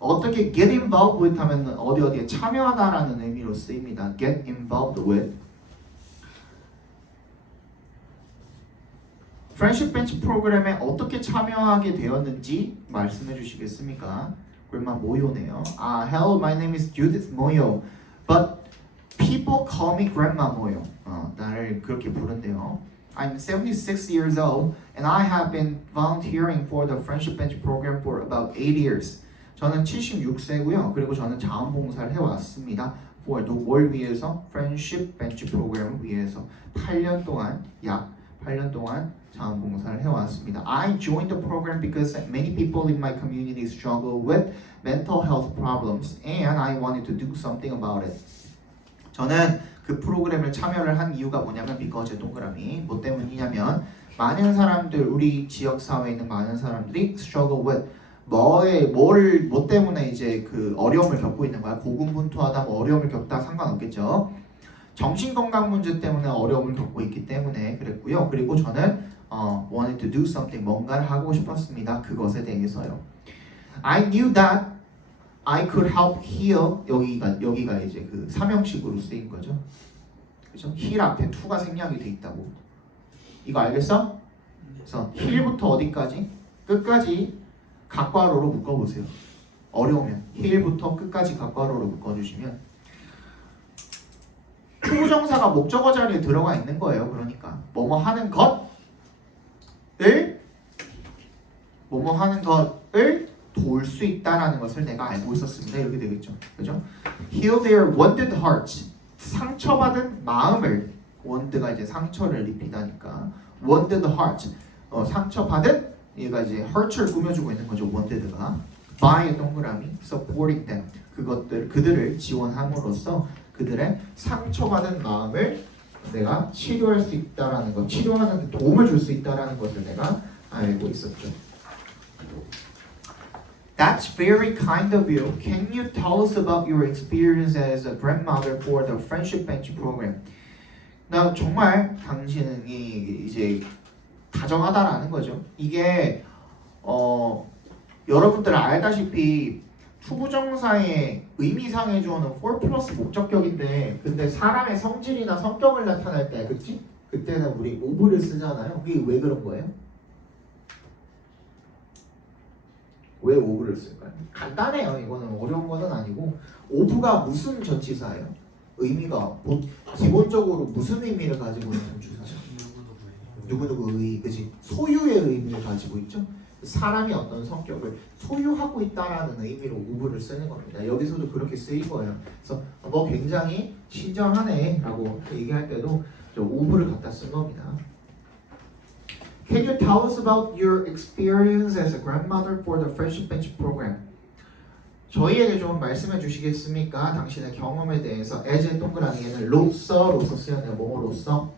어떻게 get involved with 하면 어디에 참여하다라는 의미로 쓰입니다. get involved with. Friendship Bench 프로그램에 어떻게 참여하게 되었는지 말씀해 주시겠습니까? 그러면 모요네요. Hello, my name is Judith Moyo, but people call me Grandma Moyo. 나를 그렇게 부른대요. I'm 76 years old, and I have been volunteering for the Friendship Bench program for about 8 years. 저는 76세고요. 그리고 저는 자원봉사를 해왔습니다. for 뭘 위해서? Friendship Bench 프로그램을 위해서 8년 동안 약 8년 동안 자원봉사를 해왔습니다. I joined the program because many people in my community struggle with mental health problems and I wanted to do something about it. 저는 그 프로그램을 참여를 한 이유가 뭐냐면 because 동그라미 뭐 때문이냐면 많은 사람들 우리 지역 사회에 있는 많은 사람들이 struggle with 뭐 때문에 이제 그 어려움을 겪고 있는 거야. 고군분투하다 뭐 어려움을 겪다 상관없겠죠. 정신건강 문제 때문에 어려움을 겪고 있기 때문에 그랬고요. 그리고 저는 wanted to do something 뭔가를 하고 싶었습니다. 그것에 대해서요. I knew that I could help heal 여기가 이제 그 삼형식으로 쓰인 거죠. 그죠? heal 앞에 to가 생략이 돼 있다고. 이거 알겠어? 그래서 heal부터 어디까지? 끝까지 각괄호로 묶어보세요. 어려우면 heal부터 끝까지 각괄호로 묶어주시면 투부정사가 목적어 자리에 들어가 있는 거예요. 그러니까 뭐뭐 하는 것을 도울 수 있다라는 것을 내가 알고 있었습니다. 이렇게 되겠죠. 그죠? Heal their wounded hearts. 상처받은 마음을 wound가 이제 상처를 입히다니까 wounded heart. 상처받은 얘가 이제 hurt를 꾸며주고 있는 거죠. wounded가 by 동그라미 supporting them. 그들을 지원함으로써 그들의 상처받은 마음을 내가 치료할 수 있다라는 것, 치료하는 데 도움을 줄 수 있다라는 것을 내가 알고 있었죠. That's very kind of you. Can you tell us about your experience as a grandmother for the Friendship Bench program? 나 정말 당신이 이제 다정하다라는 거죠. 이게 여러분들 알다시피 투부정사의 의미상의 주어는 for 플러스 목적격인데 근데 사람의 성질이나 성격을 나타낼 때 그치? 그때는 우리 of를 쓰잖아요. 그게 왜 그런 거예요? 왜 of를 쓸까요? 간단해요. 이거는 어려운 거는 아니고 of가 무슨 전치사예요? 의미가 기본적으로 무슨 의미를 가지고 있는 전치사죠? 누구누구의 그치? 소유의 의미를 가지고 있죠? 사람이 어떤 성격을 소유하고 있다라는 의미로 of를 쓰는 겁니다. 여기서도 그렇게 쓰인 거예요. 그래서 너 굉장히 친절하네 라고 얘기할 때도 저 of를 갖다 쓴 겁니다. Can you tell us about your experience as a grandmother for the Friendship Bench program? 저희에게 좀 말씀해 주시겠습니까? 당신의 경험에 대해서 as 동그라미에는 로서 쓰였네요. 뭐로서?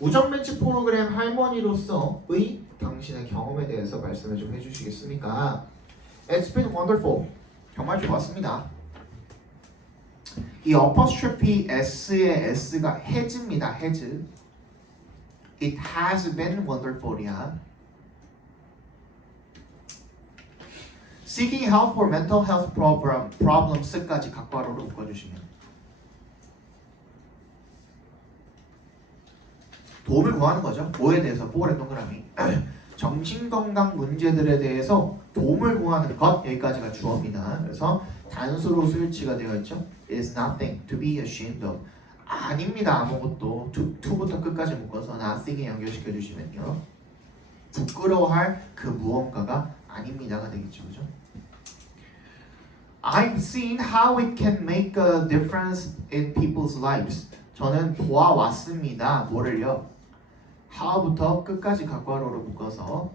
우정벤치 프로그램 할머니로서의 당신의 경험에 대해서 말씀을 좀 해주시겠습니까? It's been wonderful. 정말 좋았습니다. 이 apostrophe s의 s가 has입니다. has. It has been wonderful이야. Seeking help for mental health problems까지 각괄호로 묶어주시면 도움을 구하는 거죠. 뭐에 대해서? for의 동그라미. 정신건강 문제들에 대해서 도움을 구하는 것 여기까지가 주어입니다. 그래서 단수로 수일치가 되어 있죠. is nothing to be ashamed of. 아닙니다. 아무것도. to부터 끝까지 묶어서 nothing에 연결시켜 주시면요. 부끄러워할 그 무언가가 아닙니다가 되겠죠. 그죠? I've seen how it can make a difference in people's lives. 저는 보아왔습니다. 뭐를요? how부터 끝까지 각괄호로 묶어서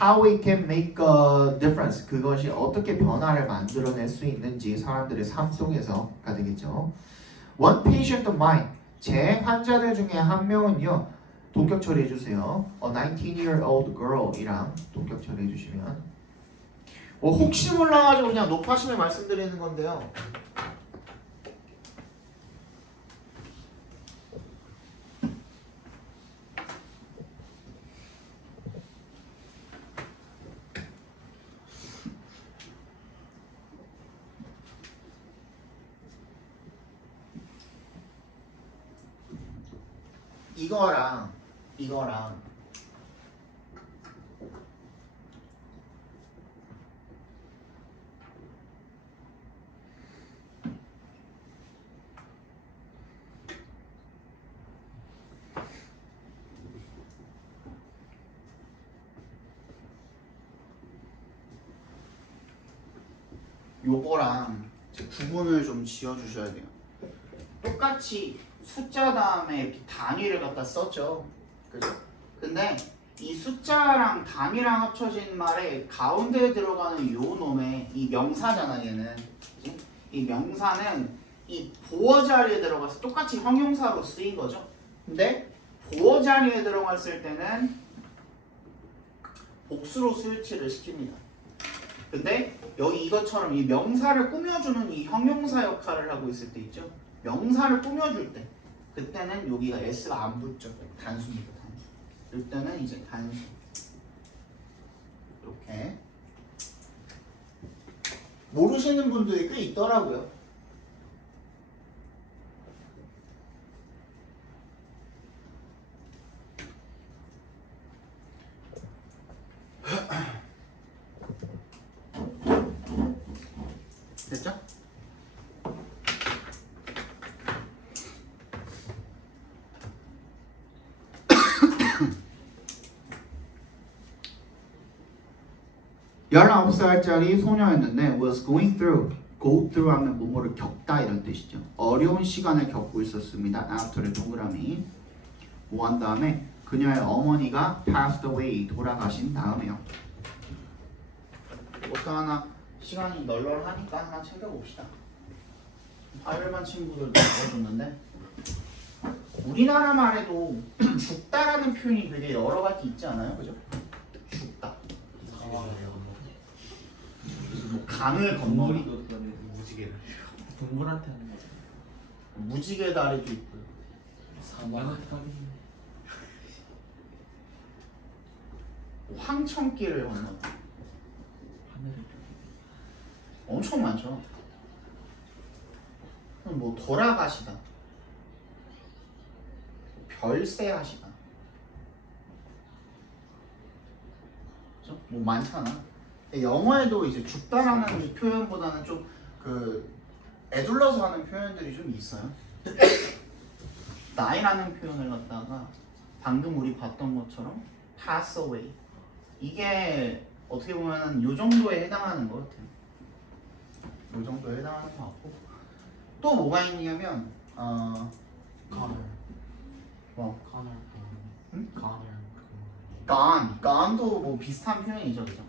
how it can make a difference. 그것이 어떻게 변화를 만들어낼 수 있는지 사람들의 삶 속에서가 되겠죠. One patient of mine. 제 환자들 중에 한 명은요. 동격 처리해 주세요. A 19-year-old girl이랑 동격 처리해 주시면 혹시 몰라가지고 그냥 높아심을 말씀드리는 건데요. 이거랑 요거랑 이제 구분을 좀 지어주셔야 돼요. 똑같이 숫자 다음에 이렇게 단위를 갖다 썼죠. 그죠? 근데 이 숫자랑 단위랑 합쳐진 말에 가운데에 들어가는 요 놈의 이 명사잖아 얘는. 그치? 이 명사는 이 보어 자리에 들어가서 똑같이 형용사로 쓰인 거죠. 근데 보어 자리에 들어갔을 때는 복수로 스위치를 시킵니다. 근데 여기 이것처럼 이 명사를 꾸며주는 이 형용사 역할을 하고 있을 때 있죠. 명사를 꾸며줄 때 그때는 여기가 s가 안 붙죠. 단수니까 단수. 이때는 이제 단수. 이렇게 모르시는 분들이 꽤 있더라고요. 됐죠? 열아홉 살짜리 소녀였는데 was going through. go through 하면 뭐뭐를 겪다 이런 뜻이죠. 어려운 시간을 겪고 있었습니다. after를 동그라미 뭐 한 다음에 그녀의 어머니가 passed away 돌아가신 다음에요. 이것도 하나 시간이 널널하니까 하나 챙겨봅시다. 화요일반 친구들도 적어줬는데 우리나라 말에도 죽다라는 표현이 되게 여러 가지 있지 않아요? 그죠? 죽다. 뭐 강을 건너리 무지개를 동물한테 하는 거죠. 무지개 다리도 있고요. 사막한테 하는 황천길을 건너다. 하늘을 엄청 많죠. 그럼 뭐 돌아가시다, 별세하시다, 그죠? 뭐 많잖아. 영어에도 이제 죽다라는 표현보다는 좀 그 애둘러서 하는 표현들이 좀 있어요. die라는 표현을 갖다가 방금 우리 봤던 것처럼 pass away 이게 어떻게 보면 요 정도에 해당하는 것 같아요. 요 정도에 해당하는 것 같고 또 뭐가 있냐면 Connor. 뭐 Connor. 응? Connor. gone도 뭐 비슷한 표현이죠, 그죠?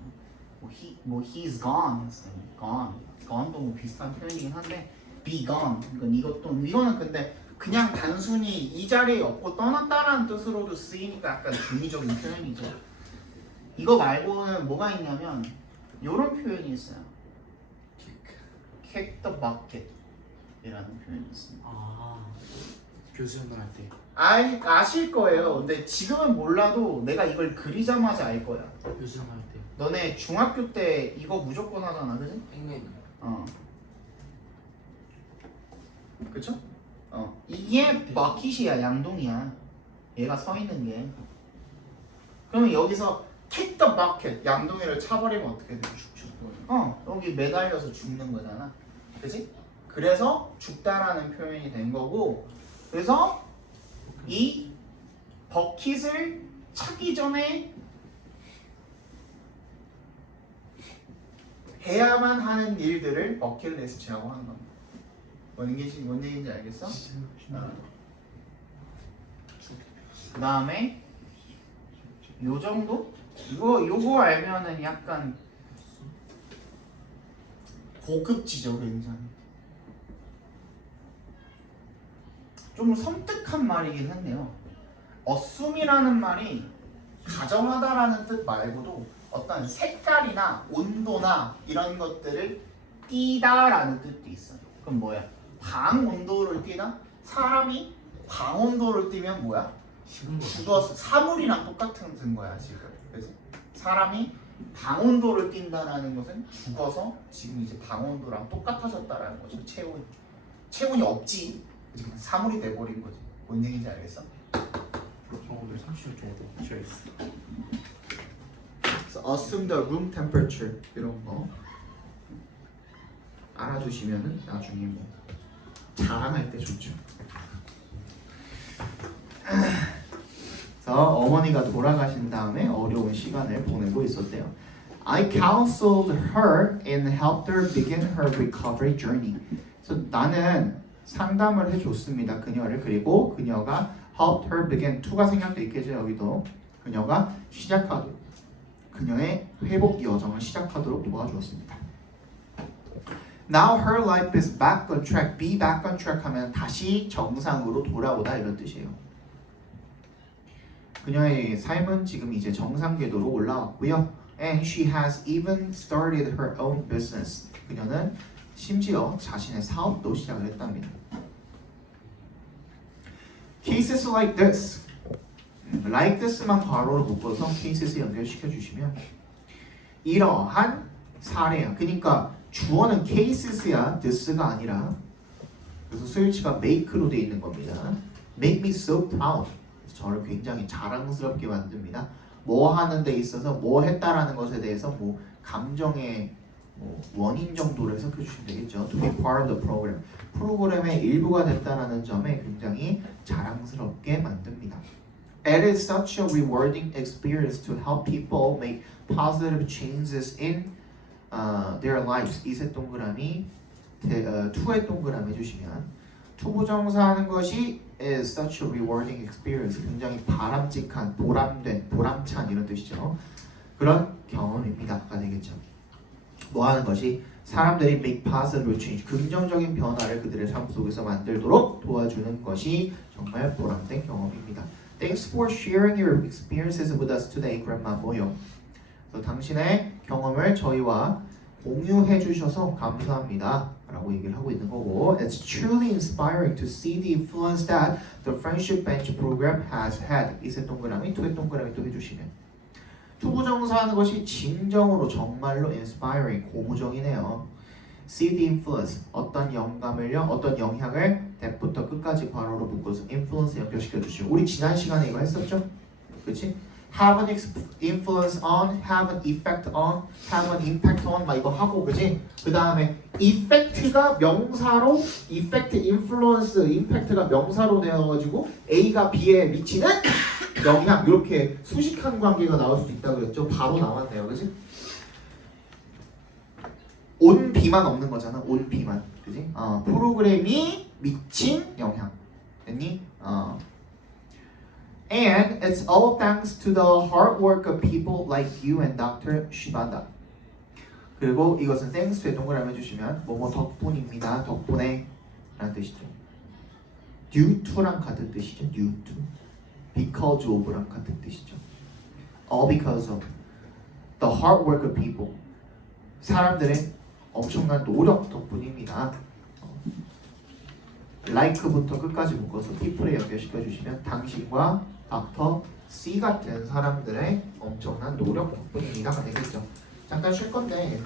뭐 he's gone, gone도 뭐 비슷한 표현이긴 한데 be gone 이거는 근데 그냥 단순히 이 자리에 없고 떠났다라는 뜻으로도 쓰이니까 약간 중의적인 표현이죠. 이거 말고는 뭐가 있냐면 이런 표현이 있어요. kick the bucket 이라는 표현이 있습니다. 아, 교수연말 할 때. 아실 거예요. 근데 지금은 몰라도 내가 이걸 그리자마자 알 거야. 교수연말 할 때. 너네 중학교 때 이거 무조건 하잖아, 그지? 펭귄. 그쵸? 이게 버킷이야, 양동이야. 얘가 서 있는 게. 그러면 여기서 kick the bucket, 양동이를 차버리면 어떻게 돼? 죽죠. 여기 매달려서 죽는 거잖아. 그치? 그래서 죽다라는 표현이 된 거고, 그래서 이 버킷을 차기 전에 해야만 하는 일들을 버킷리스트라고 하는 겁니다. 뭔 얘기인지 알겠어? 그 다음에 요 정도? 요거 알면은 약간 고급지죠, 굉장히. 좀 섬뜩한 말이긴 한데요. assume이라는 말이 가정하다라는 뜻 말고도 어떤 색깔이나 온도나 이런 것들을 띠다라는 뜻도 있어요. 그럼 뭐야? 방 온도를 띠다? 사람이 방 온도를 띠면 뭐야? 죽어서 사물이랑 똑같은 거야 지금. 그치? 사람이 방 온도를 띈다라는 것은 죽어서 지금 이제 방 온도랑 똑같아졌다라는 거죠. 체온이 없지. 그냥 사물이 돼버린 거지. 뭔 얘기인지 알겠어? 저 오늘 30분 정도 쉬어있어. 그래서 assume the room temperature 이런 거 알아두시면은 나중에 뭐 자랑할 때 좋죠. 그래서 어머니가 돌아가신 다음에 어려운 시간을 보내고 있었대요. I counseled her and helped her begin her recovery journey. 그래서 나는 상담을 해줬습니다. 그녀를. 그리고 그녀가 helped her begin. to가 생략돼 있겠죠. 여기도. 그녀가 그녀의 회복 여정을 시작하도록 도와주었습니다. Now her life is back on track. Be back on track 하면 다시 정상으로 돌아오다 이런 뜻이에요. 그녀의 삶은 지금 이제 정상 궤도로 올라왔고요. And she has even started her own business. 그녀는 심지어 자신의 사업도 시작을 했답니다. Cases like this. like this만 괄호로 묶어서 cases 연결시켜 주시면 이러한 사례야. 그러니까 주어는 cases야 this가 아니라. 그래서 스위치가 make로 돼 있는 겁니다. Make me so proud. 저를 굉장히 자랑스럽게 만듭니다. 뭐 하는 데 있어서 뭐 했다라는 것에 대해서 뭐 감정의 원인 정도로 해석해 주시면 되겠죠. To be part of the program. 프로그램의 일부가 됐다라는 점에 굉장히 자랑스럽게 만듭니다. It is such a rewarding experience to help people make positive changes in their lives. 이세 동그라미, 투의 동그라미 해주시면 투부정사하는 것이 is such a rewarding experience. 굉장히 바람직한, 보람된, 보람찬 이런 뜻이죠. 그런 경험입니다가 되겠죠. 뭐 하는 것이 사람들이 make positive change, 긍정적인 변화를 그들의 삶 속에서 만들도록 도와주는 것이 정말 보람된 경험입니다. Thanks for sharing your experiences with us today, Grandma Moyo. 당신의 경험을 저희와 공유해 주셔서 감사합니다 라고 얘기를 하고 있는 거고 It's truly inspiring to see the influence that the Friendship Bench program has had. 이세 동그라미, 투의 동그라미 또 해주시면 투부정사하는 것이 진정으로 정말로 inspiring, 고무적이네요. See the influence, 어떤 영감을요, 어떤 영향을 that부터 끝까지 괄호로 묶어서 influence 연결시켜 주시고 우리 지난 시간에 이거 했었죠? 그렇지? have an influence on, have an effect on, have an impact on 막 이거 하고 그지? 그 다음에 effect가 명사로 effect, influence, impact가 명사로 되어가지고 A가 B에 미치는 영향 이렇게 수식한 관계가 나올 수 있다고 그랬죠? 바로 나왔네요. 그지? on B만 없는 거잖아. on B만. 그지? 프로그램이 미친 영향. 됐니? And it's all thanks to the hard work of people like you and Dr. Shibata. 그리고 이것은 thanks에 동그라미 해주시면 뭐뭐 덕분입니다. 덕분에 라는 뜻이죠. due to랑 같은 뜻이죠. due to. because of랑 같은 뜻이죠. all because of the hard work of people. 사람들의 엄청난 노력 덕분입니다. like부터 끝까지 묶어서 people에 연결시켜 주시면 당신과 닥터 C 같은 사람들의 엄청난 노력 덕분입니다가 되겠죠. 잠깐 쉴 건데